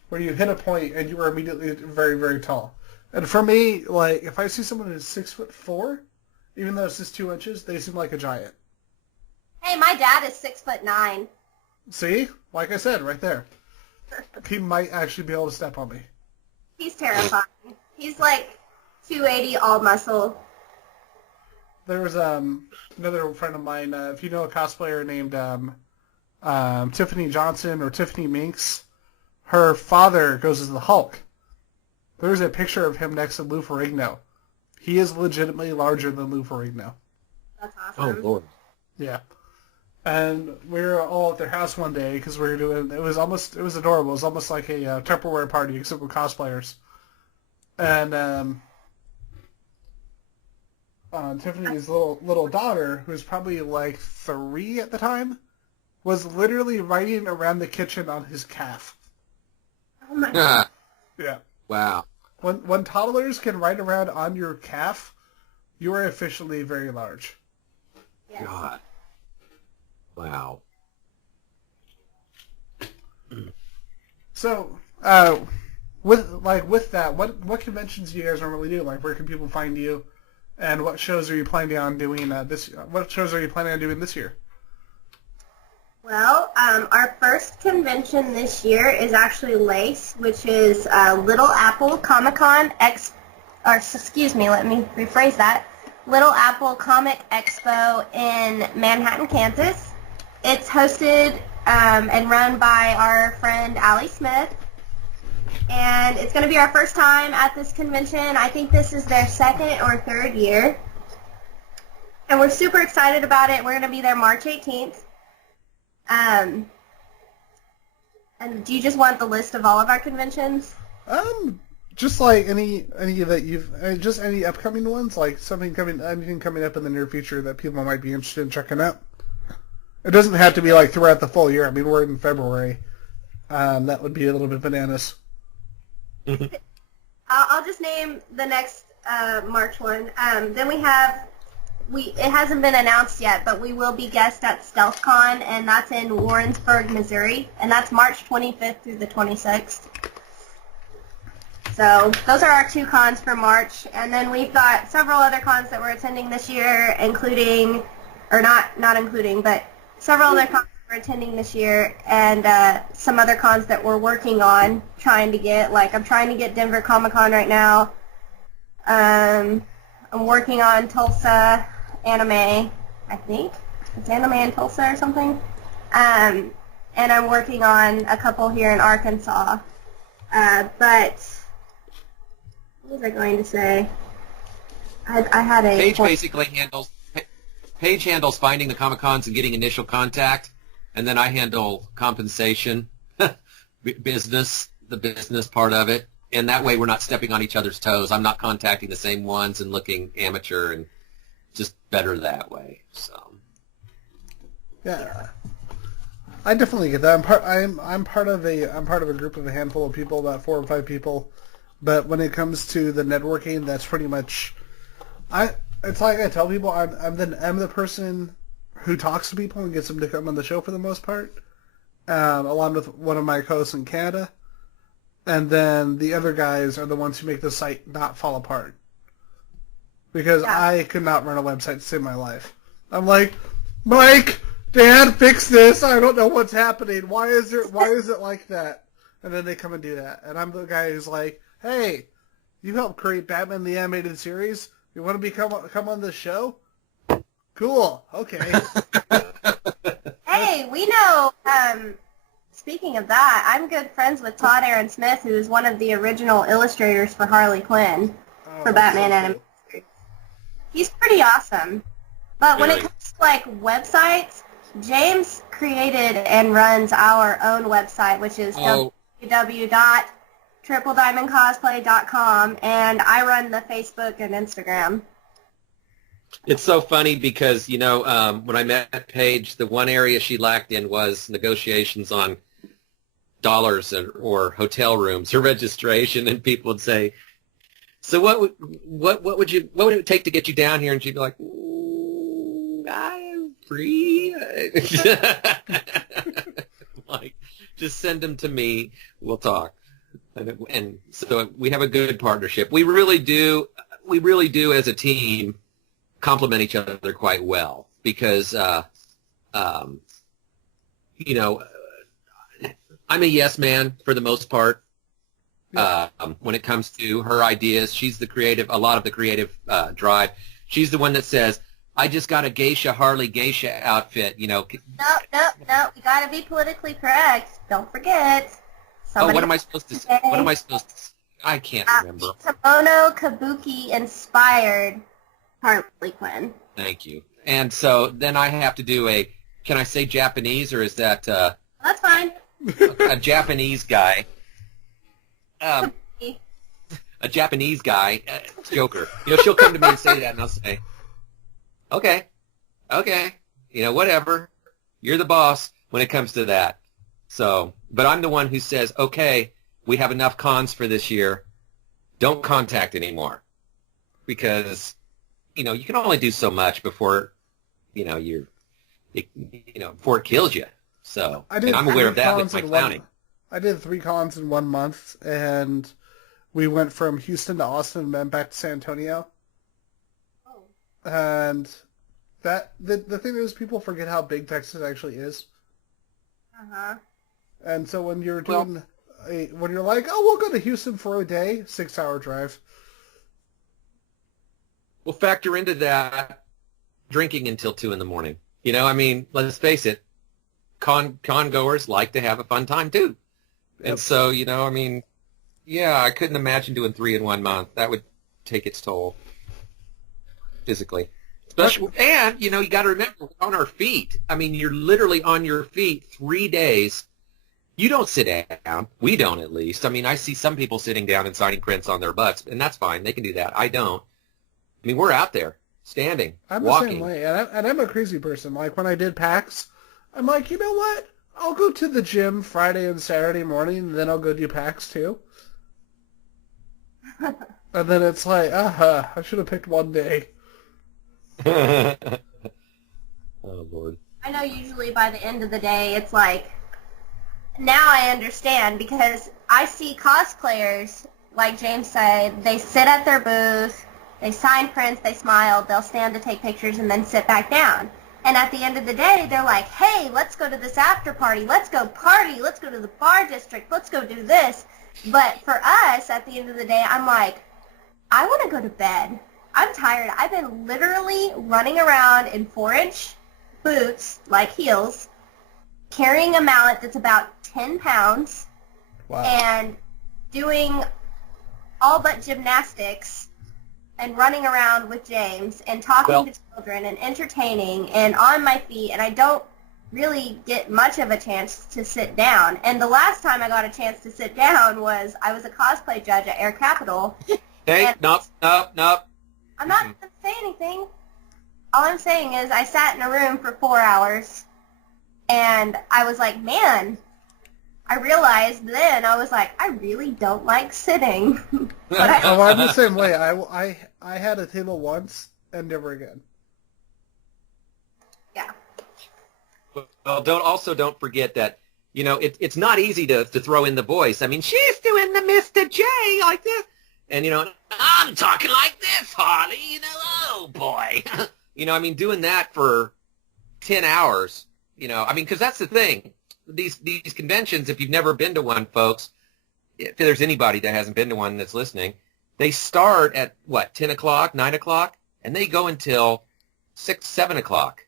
where you hit a point and you are immediately very, very tall. And for me, like, if I see someone who's 6'4", even though it's just 2 inches, they seem like a giant. Hey, my dad is 6'9". See? Like I said, right there. He might actually be able to step on me. He's terrifying. He's like 280 all muscle. There was another friend of mine, if you know a cosplayer named Tiffany Johnson or Tiffany Minks, her father goes as the Hulk. There's a picture of him next to Lou Ferrigno. He is legitimately larger than Lou Ferrigno. That's awesome. Oh, Lord. Yeah. And we were all at their house one day because we were doing, it was adorable. It was almost like a Tupperware party except with cosplayers. And Tiffany's little daughter, who was probably like 3 at the time, was literally riding around the kitchen on his calf. Oh my god. Yeah. Wow. When toddlers can ride around on your calf, you are officially very large. Yes. God. Wow. So, with that, what conventions do you guys normally do? Like, where can people find you, and what shows are you planning on doing What shows are you planning on doing this year? Well, our first convention this year is actually LACE, which is Little Apple Comic-Con let me rephrase that. Little Apple Comic Expo in Manhattan, Kansas. It's hosted and run by our friend Allie Smith. And it's going to be our first time at this convention. I think this is their 2nd or 3rd year. And we're super excited about it. We're going to be there March 18th. And do you just want the list of all of our conventions? Just like any that just any upcoming ones, like anything coming up in the near future that people might be interested in checking out. It doesn't have to be like throughout the full year. I mean, we're in February. That would be a little bit bananas. I'll just name the next March one. Then it hasn't been announced yet, but we will be guests at StealthCon, and that's in Warrensburg, Missouri, and that's March 25th through the 26th. So those are our 2 cons for March, and then we've got several other cons that we're attending this year, including, or not including, but several other cons we're attending this year, and some other cons that we're working on trying to get. Like, I'm trying to get Denver Comic Con right now. I'm working on Tulsa Anime, I think. It's Anime in Tulsa or something. And I'm working on a couple here in Arkansas. But what was I going to say? I had a... Paige handles finding the Comic-Cons and getting initial contact, and then I handle compensation, the business part of it, and that way we're not stepping on each other's toes. I'm not contacting the same ones and looking amateur, and just better that way. So, yeah, I definitely get that. I'm part of a group of a handful of people, about 4 or 5 people. But when it comes to the networking, that's pretty much it's like I tell people, I'm the person who talks to people and gets them to come on the show for the most part, along with one of my co-hosts in Canada, and then the other guys are the ones who make the site not fall apart. Because I could not run a website to save my life. I'm like, Mike, Dad, fix this. I don't know what's happening. Why is it like that? And then they come and do that, and I'm the guy who's like, hey, you helped create Batman the Animated Series. You want to come on the show? Cool. Okay. Hey, we know, speaking of that, I'm good friends with Todd Aaron Smith, who is one of the original illustrators for Harley Quinn for Batman Animated Series. He's pretty awesome. But when it comes to, like, websites, James created and runs our own website, which is www.tripledimondcosplay.com, and I run the Facebook and Instagram. it's so funny because, when I met Paige, the one area she lacked in was negotiations on dollars or hotel rooms or registration, and people would say, so what would it take to get you down here? And she'd be like, I'm free. Like, just send them to me. We'll talk. And so we have a good partnership. We really do as a team complement each other quite well because, I'm a yes man for the most part. When it comes to her ideas, she's a lot of the creative drive. She's the one that says, I just got a Harley geisha outfit, No. We gotta be politically correct. Don't forget. What am I supposed to say? I can't remember. Kimono Kabuki inspired Harley Quinn. Thank you. And so then I have to do can I say Japanese or is that... That's fine. A Japanese guy. A Japanese guy, Joker. She'll come to me and say that, and I'll say, okay, whatever. You're the boss when it comes to that. So, but I'm the one who says, okay, we have enough cons for this year. Don't contact anymore. Because, you can only do so much before, before it kills you. So, and I'm aware of that with my clowning. I did 3 cons in 1 month, and we went from Houston to Austin and then back to San Antonio. Oh. And the thing is, people forget how big Texas actually is. Uh-huh. And so when you're doing, when you're like, we'll go to Houston for a day, 6-hour drive. We'll factor into that drinking until 2 in the morning. Let's face it, con goers like to have a fun time too. And so, I couldn't imagine doing 3 in 1 month. That would take its toll physically. Especially, and, you got to remember, we're on our feet. You're literally on your feet 3 days You don't sit down. We don't, at least. I mean, I see some people sitting down and signing prints on their butts, and that's fine. They can do that. I don't. I mean, we're out there, standing, I'm walking. the same way, and I'm a crazy person. Like, when I did PAX, I'm like, you know what? I'll go to the gym Friday and Saturday morning, and then I'll go do PAX too. And then it's like, I should have picked one day. Oh, Lord. I know usually by the end of the day, it's like, now I understand, because I see cosplayers, like James said, they sit at their booth, they sign prints, they smile, they'll stand to take pictures, and then sit back down. And at the end of the day, they're like, hey, let's go to this after party, let's go party, let's go to the bar district, let's go do this. But for us, at the end of the day, I'm like, I want to go to bed. I'm tired. I've been literally running around in 4-inch boots, like heels, carrying a mallet that's about 10 pounds, Wow. and doing all but gymnastics and running around with James and talking to children and entertaining and on my feet, and I don't really get much of a chance to sit down. And the last time I got a chance to sit down was I was a cosplay judge at Air Capital. Hey, nope. I'm not going to say anything. All I'm saying is I sat in a room for 4 hours, and I was like, man, I realized then, I was like, I really don't like sitting. But I'm the same way. I had a table once and never again. yeah. Well, don't forget that, you know, it's not easy to throw in the voice. I mean, she's doing the Mr. J like this. And, you know, I'm talking like this, Harley, you know, oh, boy. You know, I mean, doing that for 10 hours, you know, I mean, because that's the thing. These conventions, if you've never been to one, folks, if there's anybody that hasn't been to one that's listening, they start at, 10 o'clock, 9 o'clock, and they go until 6, 7 o'clock.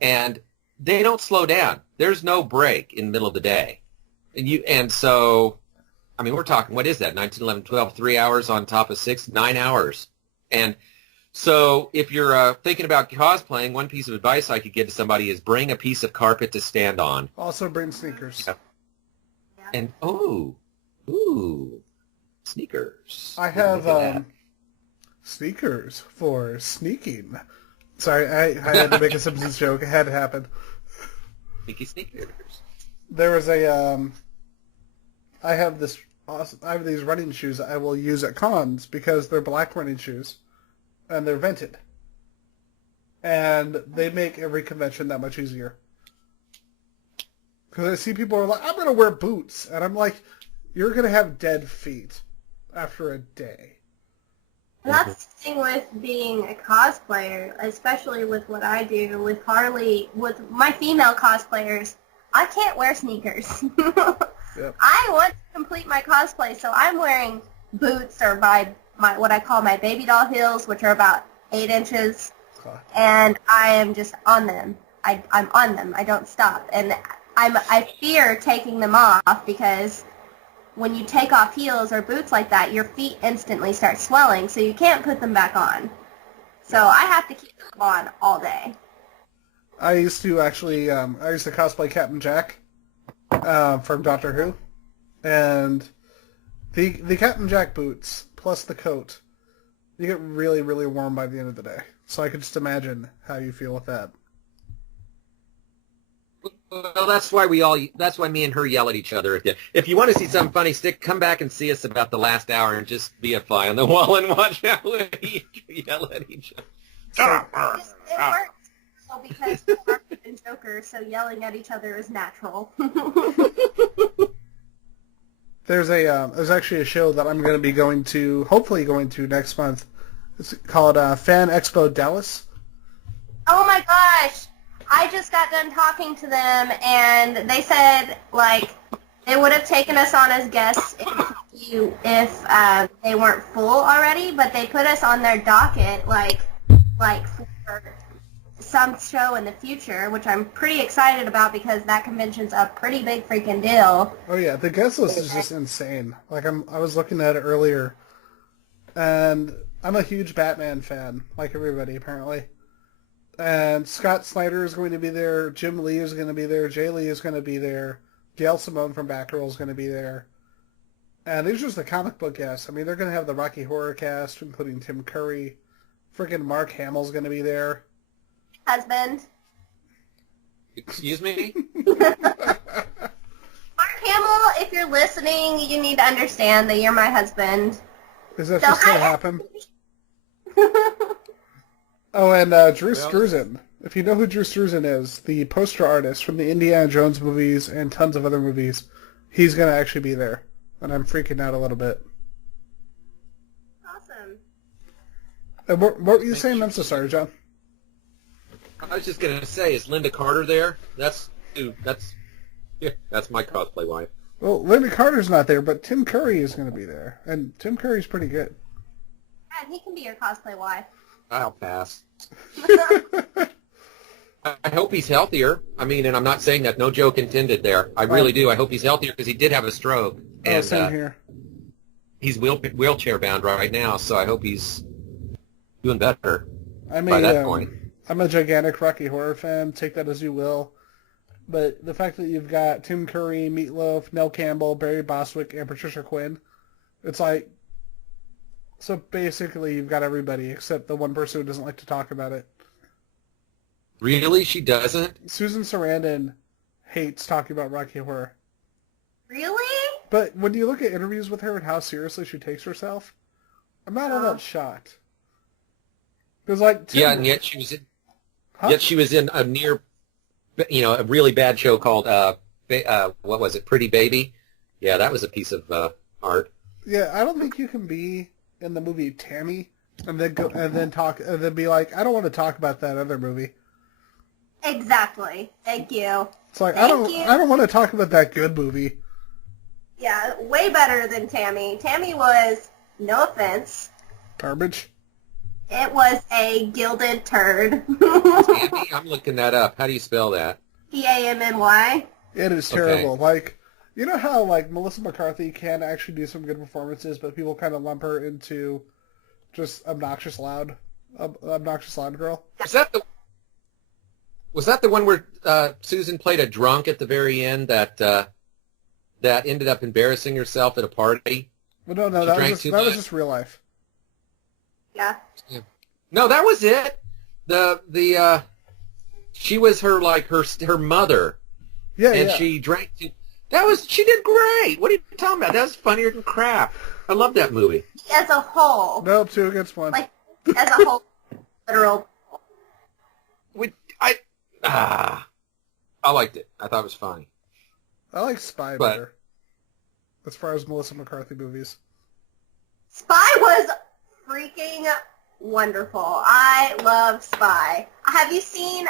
And they don't slow down. There's no break in the middle of the day. And so, I mean, we're talking, what is that, 9, 10, 11, 12, 3 hours on top of 6, 9 hours. And so if you're thinking about cosplaying, one piece of advice I could give to somebody is bring a piece of carpet to stand on. Also bring sneakers. Yeah. And, sneakers. I have sneakers for sneaking. Sorry, I had to make a Simpsons joke. It had to happen. Sneaky sneakers. There was I have these running shoes I will use at cons because they're black running shoes, and they're vented. And they make every convention that much easier. Because I see people are like, I'm going to wear boots. And I'm like, you're going to have dead feet after a day. And that's the thing with being a cosplayer, especially with what I do with Harley, with my female cosplayers. I can't wear sneakers. Yep. I want to complete my cosplay, so I'm wearing boots or my what I call my baby doll heels, which are about 8 inches, and I am just on them. I'm on them. I don't stop, and I fear taking them off because when you take off heels or boots like that, your feet instantly start swelling, so you can't put them back on. So I have to keep them on all day. I used to cosplay Captain Jack from Doctor Who, and the Captain Jack boots plus the coat, you get really, really warm by the end of the day. So I could just imagine how you feel with that. Well, that's why me and her yell at each other. If you want to see something funny, come back and see us about the last hour and just be a fly on the wall and watch how we yell at each other. It works because we're and Joker, so yelling at each other is natural. There's actually a show that I'm going to hopefully going to next month. It's called Fan Expo Dallas. Oh my gosh! I just got done talking to them, and they said, like, they would have taken us on as guests if they weren't full already, but they put us on their docket, like for some show in the future, which I'm pretty excited about because that convention's a pretty big freaking deal. Oh yeah, the guest list is just insane. Like I was looking at it earlier, and I'm a huge Batman fan, like everybody apparently. And Scott Snyder is going to be there, Jim Lee is going to be there, Jay Lee is going to be there, Gail Simone from Batgirl is going to be there. And these are just the comic book cast. I mean, they're going to have the Rocky Horror cast, including Tim Curry. Freaking Mark Hamill's going to be there. Husband. Excuse me? Mark Hamill, if you're listening, you need to understand that you're my husband. Is that just going to happen? Oh, and Drew Struzan. If you know who Drew Struzan is, the poster artist from the Indiana Jones movies and tons of other movies, he's going to actually be there. And I'm freaking out a little bit. Awesome. And what were you saying? I'm so sorry, John. I was just gonna say, is Linda Carter there? That's my cosplay wife. Well, Linda Carter's not there, but Tim Curry is going to be there. And Tim Curry's pretty good. And he can be your cosplay wife. I'll pass. I hope he's healthier. I mean, and I'm not saying that, no joke intended there. I really do. I hope he's healthier because he did have a stroke. And same here. He's wheelchair bound right now, so I hope he's doing better by that point. I'm a gigantic Rocky Horror fan. Take that as you will. But the fact that you've got Tim Curry, Meatloaf, Nell Campbell, Barry Bostwick, and Patricia Quinn, it's like... So basically you've got everybody except the one person who doesn't like to talk about it. Really? She doesn't? Susan Sarandon hates talking about Rocky Horror. Really? But when you look at interviews with her and how seriously she takes herself, I'm not all that shocked. Because yeah, and yet she was in... Huh? Yet she was in a a really bad show called, what was it, Pretty Baby? Yeah, that was a piece of art. Yeah, I don't think you can be in the movie Tammy and then be like, I don't want to talk about that other movie. Exactly. Thank you. It's like I don't want to talk about that good movie. Yeah, way better than Tammy. Tammy was, no offense, garbage. It was a gilded turd. Tammy, I'm looking that up. How do you spell that? Tammy. It is terrible. Okay. Like, you know how Melissa McCarthy can actually do some good performances, but people kind of lump her into just obnoxious loud girl. Was that the one where Susan played a drunk at the very end that ended up embarrassing herself at a party? Well, no, that was just real life. Yeah. No, that was it. She was her mother. Yeah, and she drank. She did great. What are you talking about? That was funnier than crap. I love that movie. As a whole. No, 2 against 1. As a whole, literal. I liked it. I thought it was funny. I like Spy better. As far as Melissa McCarthy movies. Spy was freaking wonderful. I love Spy. Have you seen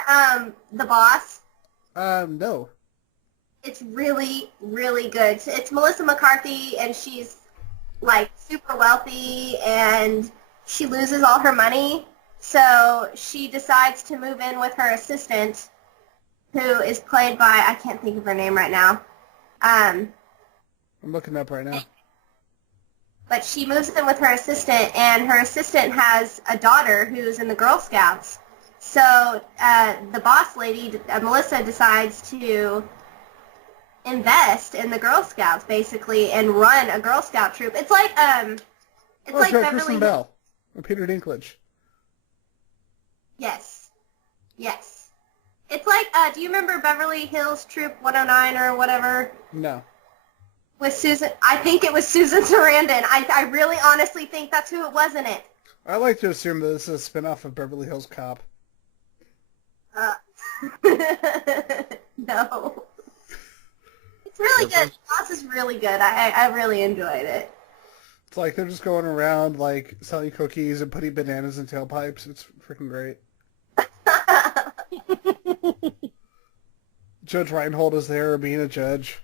The Boss? No. It's really, really good. It's Melissa McCarthy, and she's super wealthy, and she loses all her money. So she decides to move in with her assistant, who is played by, I can't think of her name right now. I'm looking up right now. But she moves in with her assistant, and her assistant has a daughter who's in the Girl Scouts. So the boss lady, Melissa, decides to invest in the Girl Scouts, basically, and run a Girl Scout troop. It's like Beverly Kristen Bell and Peter Dinklage. Yes. It's like, do you remember Beverly Hills Troop 109 or whatever? No. With Susan, I think it was Susan Sarandon. I really honestly think that's who it was in it. I like to assume that this is a spin-off of Beverly Hills Cop. No. It's really good. Boss is really good. I really enjoyed it. It's like they're just going around selling cookies and putting bananas in tailpipes. It's freaking great. Judge Reinhold is there being a judge.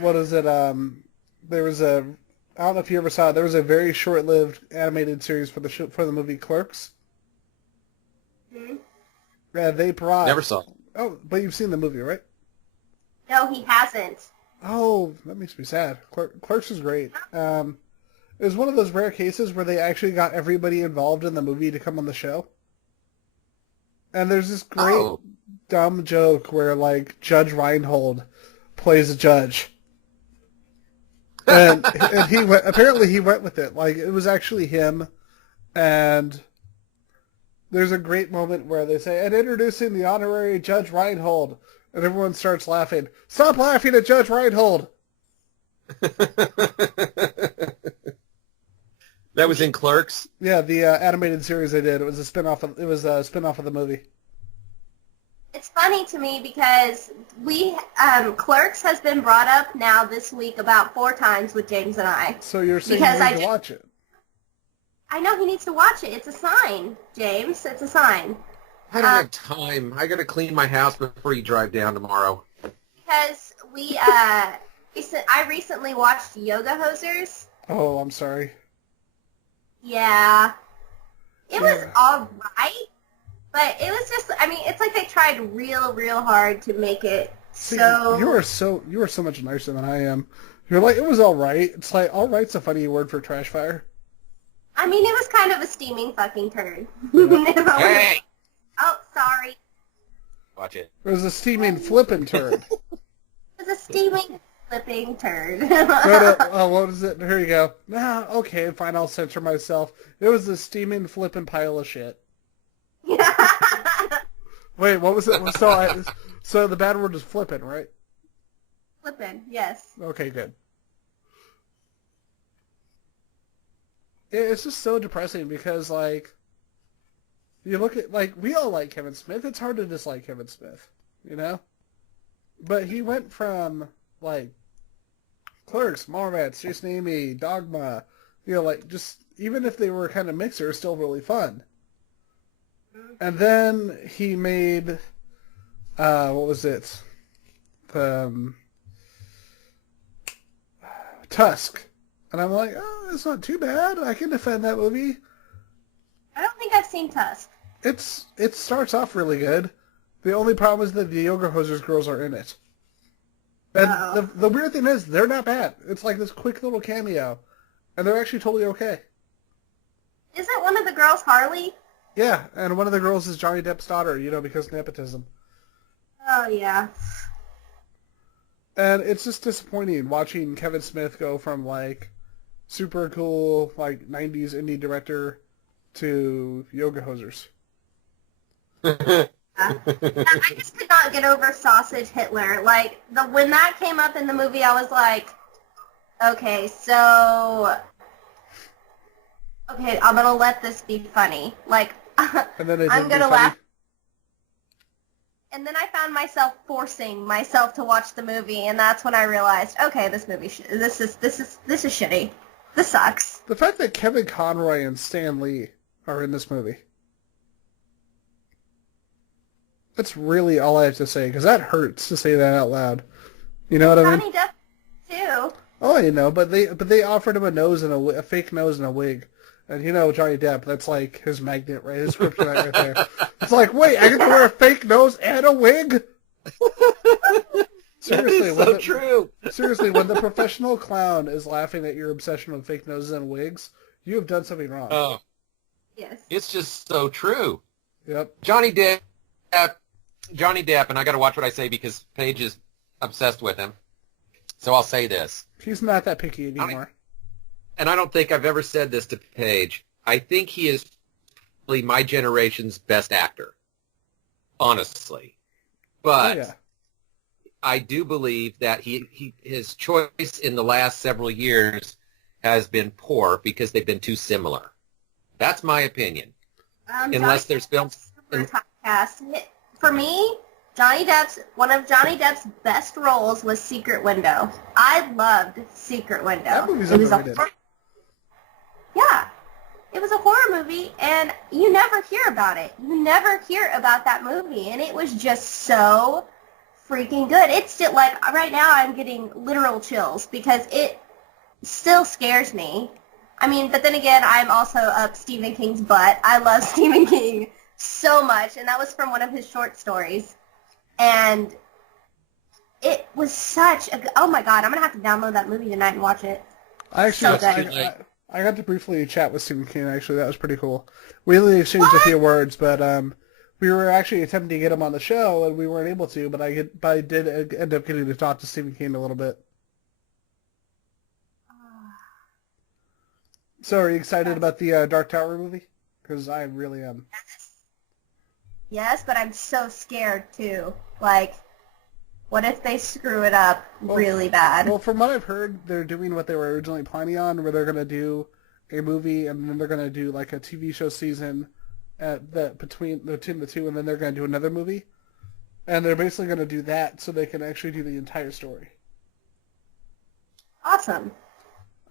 What is it? There was I don't know if you ever saw it. There was a very short-lived animated series for the movie Clerks. Hmm? Yeah, they brought. Never saw it. Oh, but you've seen the movie, right? No, he hasn't. Oh, that makes me sad. Clerks is great. It was one of those rare cases where they actually got everybody involved in the movie to come on the show. And there's this great Oh. dumb joke where, like, Judge Reinhold plays a judge. And apparently he went with it. Like, it was actually him. And there's a great moment where they say, and introducing the honorary Judge Reinhold. And everyone starts laughing. Stop laughing at Judge Reinhold! That was in Clerks? Yeah, the animated series they did. It was a spin-off of the movie. It's funny to me because Clerks has been brought up now this week about 4 times with James and I. So you're saying Because you need to watch it. I know he needs to watch it. It's a sign, James. It's a sign. I don't have time. I got to clean my house before you drive down tomorrow. Because I recently watched Yoga Hosers. Oh, I'm sorry. Yeah. It was all right, but it was just, I mean, it's like they tried real, real hard to make it so... You are so much nicer than I am. You're like, it was all right. It's like, all right's a funny word for trash fire. I mean, it was kind of a steaming fucking turd. Hey! Oh, sorry. Watch it. It was a steaming flippin' turd. It was a steaming flipping turd. What is it? Here you go. Nah, okay, fine, I'll censor myself. It was a steaming flippin' pile of shit. Wait, what was it? So the bad word is flippin', right? Flippin', yes. Okay, good. It's just so depressing because, like, you look at, like, we all like Kevin Smith. It's hard to dislike Kevin Smith, you know? But he went from, like, Clerks, Mallrats, Jason Amy, Dogma, you know, like, just, even if they were kind of mixed, they were still really fun. And then he made, what was it? Tusk. And I'm like, oh, it's not too bad. I can defend that movie. I don't think I've seen Tusk. It starts off really good. The only problem is that the Yoga Hosers girls are in it. And the weird thing is, they're not bad. It's like this quick little cameo. And they're actually totally okay. Isn't one of the girls Harley? Yeah, and one of the girls is Johnny Depp's daughter, you know, because nepotism. Oh, yeah. And it's just disappointing watching Kevin Smith go from, like, super cool, like, 90s indie director to Yoga Hosers. I just could not get over Sausage Hitler. Like, when that came up in the movie, I was like, okay, I'm going to let this be funny. Like, And then I'm going to laugh. And then I found myself forcing myself to watch the movie, and that's when I realized, okay, this movie, this is shitty. This sucks. The fact that Kevin Conroy and Stan Lee are in this movie. That's really all I have to say, because that hurts to say that out loud. You know what I mean? Johnny Depp, too. Oh, you know, but they offered him a fake nose and a wig. And you know Johnny Depp, that's like his magnet, right? His kryptonite right there. It's like, wait, I get to wear a fake nose and a wig? Seriously, so true. Seriously, when the professional clown is laughing at your obsession with fake noses and wigs, you have done something wrong. Oh. Yes. It's just so true. Yep. Johnny Depp, and I got to watch what I say because Paige is obsessed with him. So I'll say this. He's not that picky anymore. And I don't think I've ever said this to Paige. I think he is probably my generation's best actor, honestly. But I do believe that his choice in the last several years has been poor because they've been too similar. That's my opinion. Unless there's films. For me, one of Johnny Depp's best roles was Secret Window. I loved Secret Window. That movie's underrated. Yeah. It was a horror movie, and you never hear about it. You never hear about that movie, and it was just so freaking good. It's still, like, right now I'm getting literal chills because it still scares me. I mean, but then again, I'm also up Stephen King's butt. I love Stephen King so much, and that was from one of his short stories. And it was such a good... Oh, my God, I'm going to have to download that movie tonight and watch it. I got to briefly chat with Stephen King, actually. That was pretty cool. We only exchanged a few words, but We were actually attempting to get him on the show, and we weren't able to, but I did end up getting to talk to Stephen King a little bit. So, are you excited about the Dark Tower movie? Because I really am. Yes, but I'm so scared too. Like, what if they screw it up really bad? Well, from what I've heard, they're doing what they were originally planning on, where they're going to do a movie, and then they're going to do like a TV show season between the two, and then they're going to do another movie. And they're basically going to do that so they can actually do the entire story. Awesome.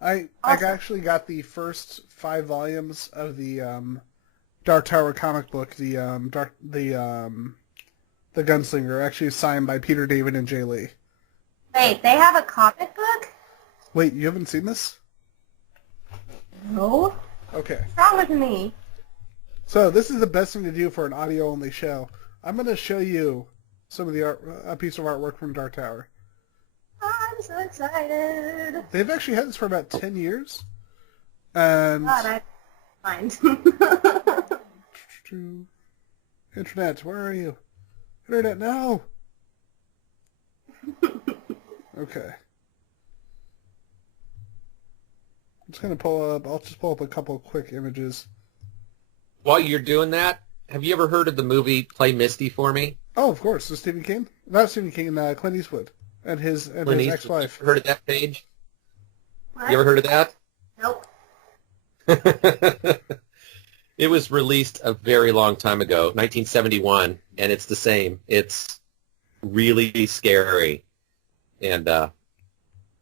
I actually got the first 5 volumes of the Dark Tower comic book, the Gunslinger, actually signed by Peter David and Jay Lee. Wait, they have a comic book? Wait, you haven't seen this? No. Okay. What's wrong with me? So this is the best thing to do for an audio-only show. I'm going to show you some of a piece of artwork from Dark Tower. I'm so excited. They've actually had this for about 10 years. And God, I mind. Internet, where are you? Internet, no! Okay. I'm just going to I'll just pull up a couple of quick images. While you're doing that, have you ever heard of the movie Play Misty for Me? Oh, of course. So Stephen King? Not Stephen King, Clint Eastwood. And his ex-wife. Heard of that, Paige? What? You ever heard of that? Nope. It was released a very long time ago, 1971, and it's the same. It's really scary. And,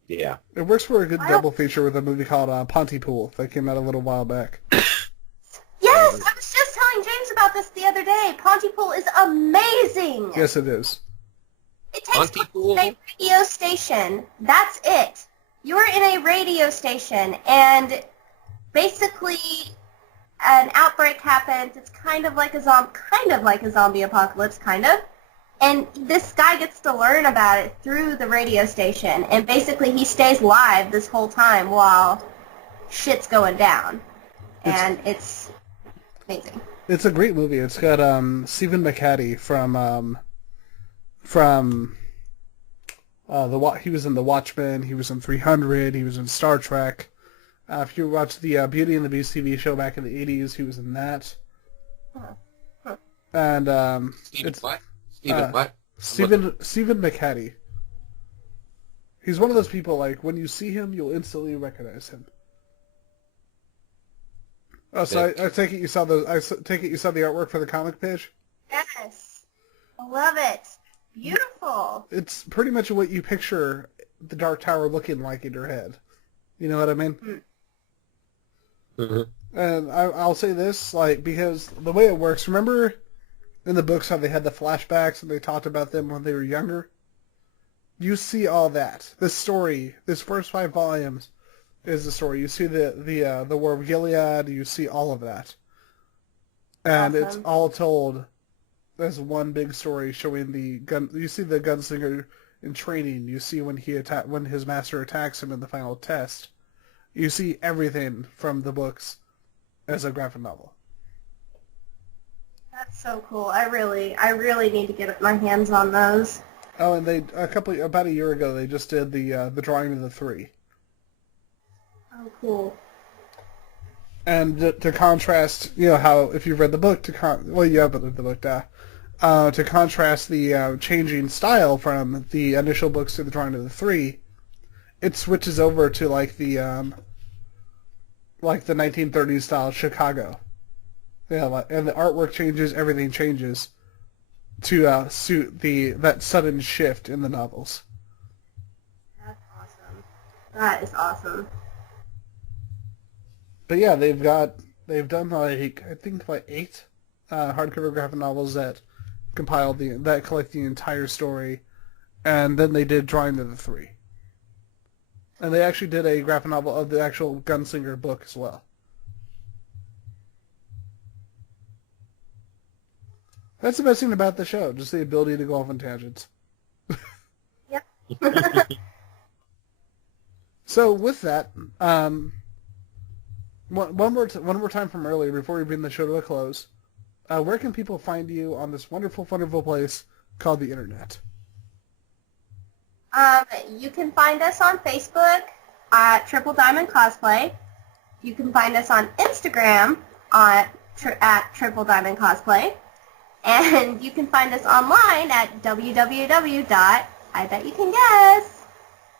yeah. It works for a good double feature with a movie called Pontypool that came out a little while back. Yes, I was just telling James about this the other day. Pontypool is amazing. Yes, it is. It takes place in a radio station. That's it. You're in a radio station, and basically an outbreak happens. It's kind of like a zombie apocalypse, kind of. And this guy gets to learn about it through the radio station, and basically he stays live this whole time while shit's going down. And it's amazing. It's a great movie. It's got Stephen McHattie from he was in The Watchmen, he was in 300, he was in Star Trek. If you watch the Beauty and the Beast TV show back in the 80s, he was in that. And Stephen what? Stephen what? Stephen McHattie. He's one of those people, like, when you see him, you'll instantly recognize him. Oh, so I take it you saw the artwork for the comic page? Yes. I love it. Beautiful. It's pretty much what you picture the Dark Tower looking like in your head. You know what I mean? Mm-hmm. And I'll say this, like, because the way it works, remember in the books how they had the flashbacks and they talked about them when they were younger? You see all that. This story, this first 5 volumes is the story. You see the War of Gilead, you see all of that. And awesome. It's all told as one big story showing you see the gunslinger in training, you see when his master attacks him in the final test. You see everything from the books as a graphic novel. That's so cool. I really need to get my hands on those. Oh, and about a year ago, they just did the drawing of the 3. Oh, cool. And to contrast, you know how if you've read the book, you haven't read the book, to contrast the changing style from the initial books to the drawing of the 3, it switches over to like the 1930s style Chicago. Yeah, and the artwork changes, everything changes to suit that sudden shift in the novels. That's awesome. That is awesome. But yeah, they've done like I think like 8 hardcover graphic novels that collect the entire story, and then they did drawing of the 3. And they actually did a graphic novel of the actual Gunslinger book as well. That's the best thing about the show, just the ability to go off on tangents. Yep. So with that, one more time from earlier before we bring the show to a close, where can people find you on this wonderful, wonderful place called the Internet? You can find us on Facebook at Triple Diamond Cosplay. You can find us on Instagram at Triple Diamond Cosplay. And you can find us online at I bet you can guess,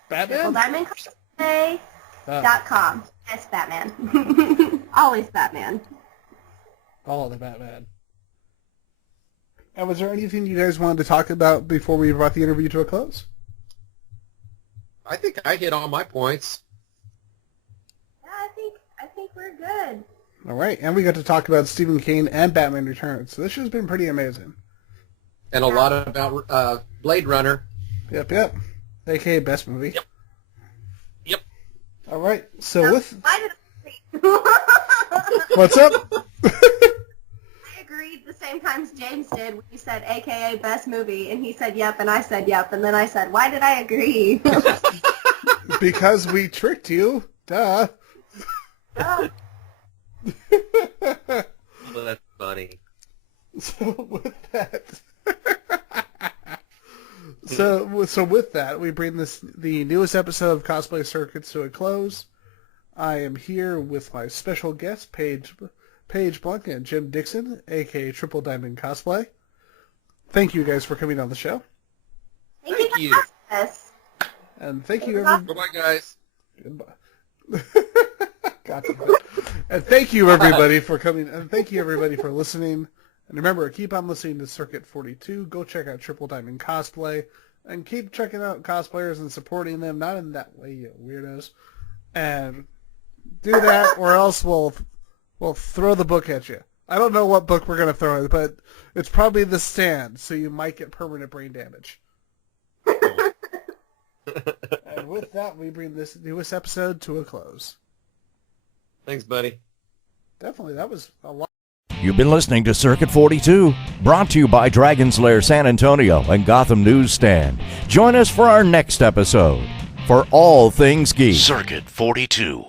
Batman? TripleDiamondCosplay.com. Yes, Batman. Always Batman. All the Batman. And was there anything you guys wanted to talk about before we brought the interview to a close? I think I hit all my points. Yeah, I think we're good. All right, and we got to talk about Stephen King and Batman Returns. So this has been pretty amazing. And a lot about Blade Runner. Yep. AKA best movie. Yep. All right, so with... Why did I What's up? I agreed the same time as James did when you said AKA best movie, and he said yep, and I said yep, and then I said, why did I agree? Because we tricked you. Duh. Oh. Oh, that's funny. So with that... So with that, we bring the newest episode of Cosplay Circuits to a close. I am here with my special guests, Paige Blank and Jim Dixon, aka Triple Diamond Cosplay. Thank you guys for coming on the show. Thank you. Yes. And thank you Bye-bye, guys. Goodbye. Gotcha. And thank you everybody for coming, and thank you everybody for listening. And remember, keep on listening to Circuit 42. Go check out Triple Diamond Cosplay, and keep checking out cosplayers and supporting them. Not in that way, you weirdos. And do that, or else we'll throw the book at you. I don't know what book we're gonna throw it, but it's probably The Stand, so you might get permanent brain damage. And with that, we bring this newest episode to a close. Thanks, buddy. Definitely, that was a lot. You've been listening to Circuit 42, brought to you by Dragon's Lair San Antonio and Gotham Newsstand. Join us for our next episode. For all things geek. Circuit 42.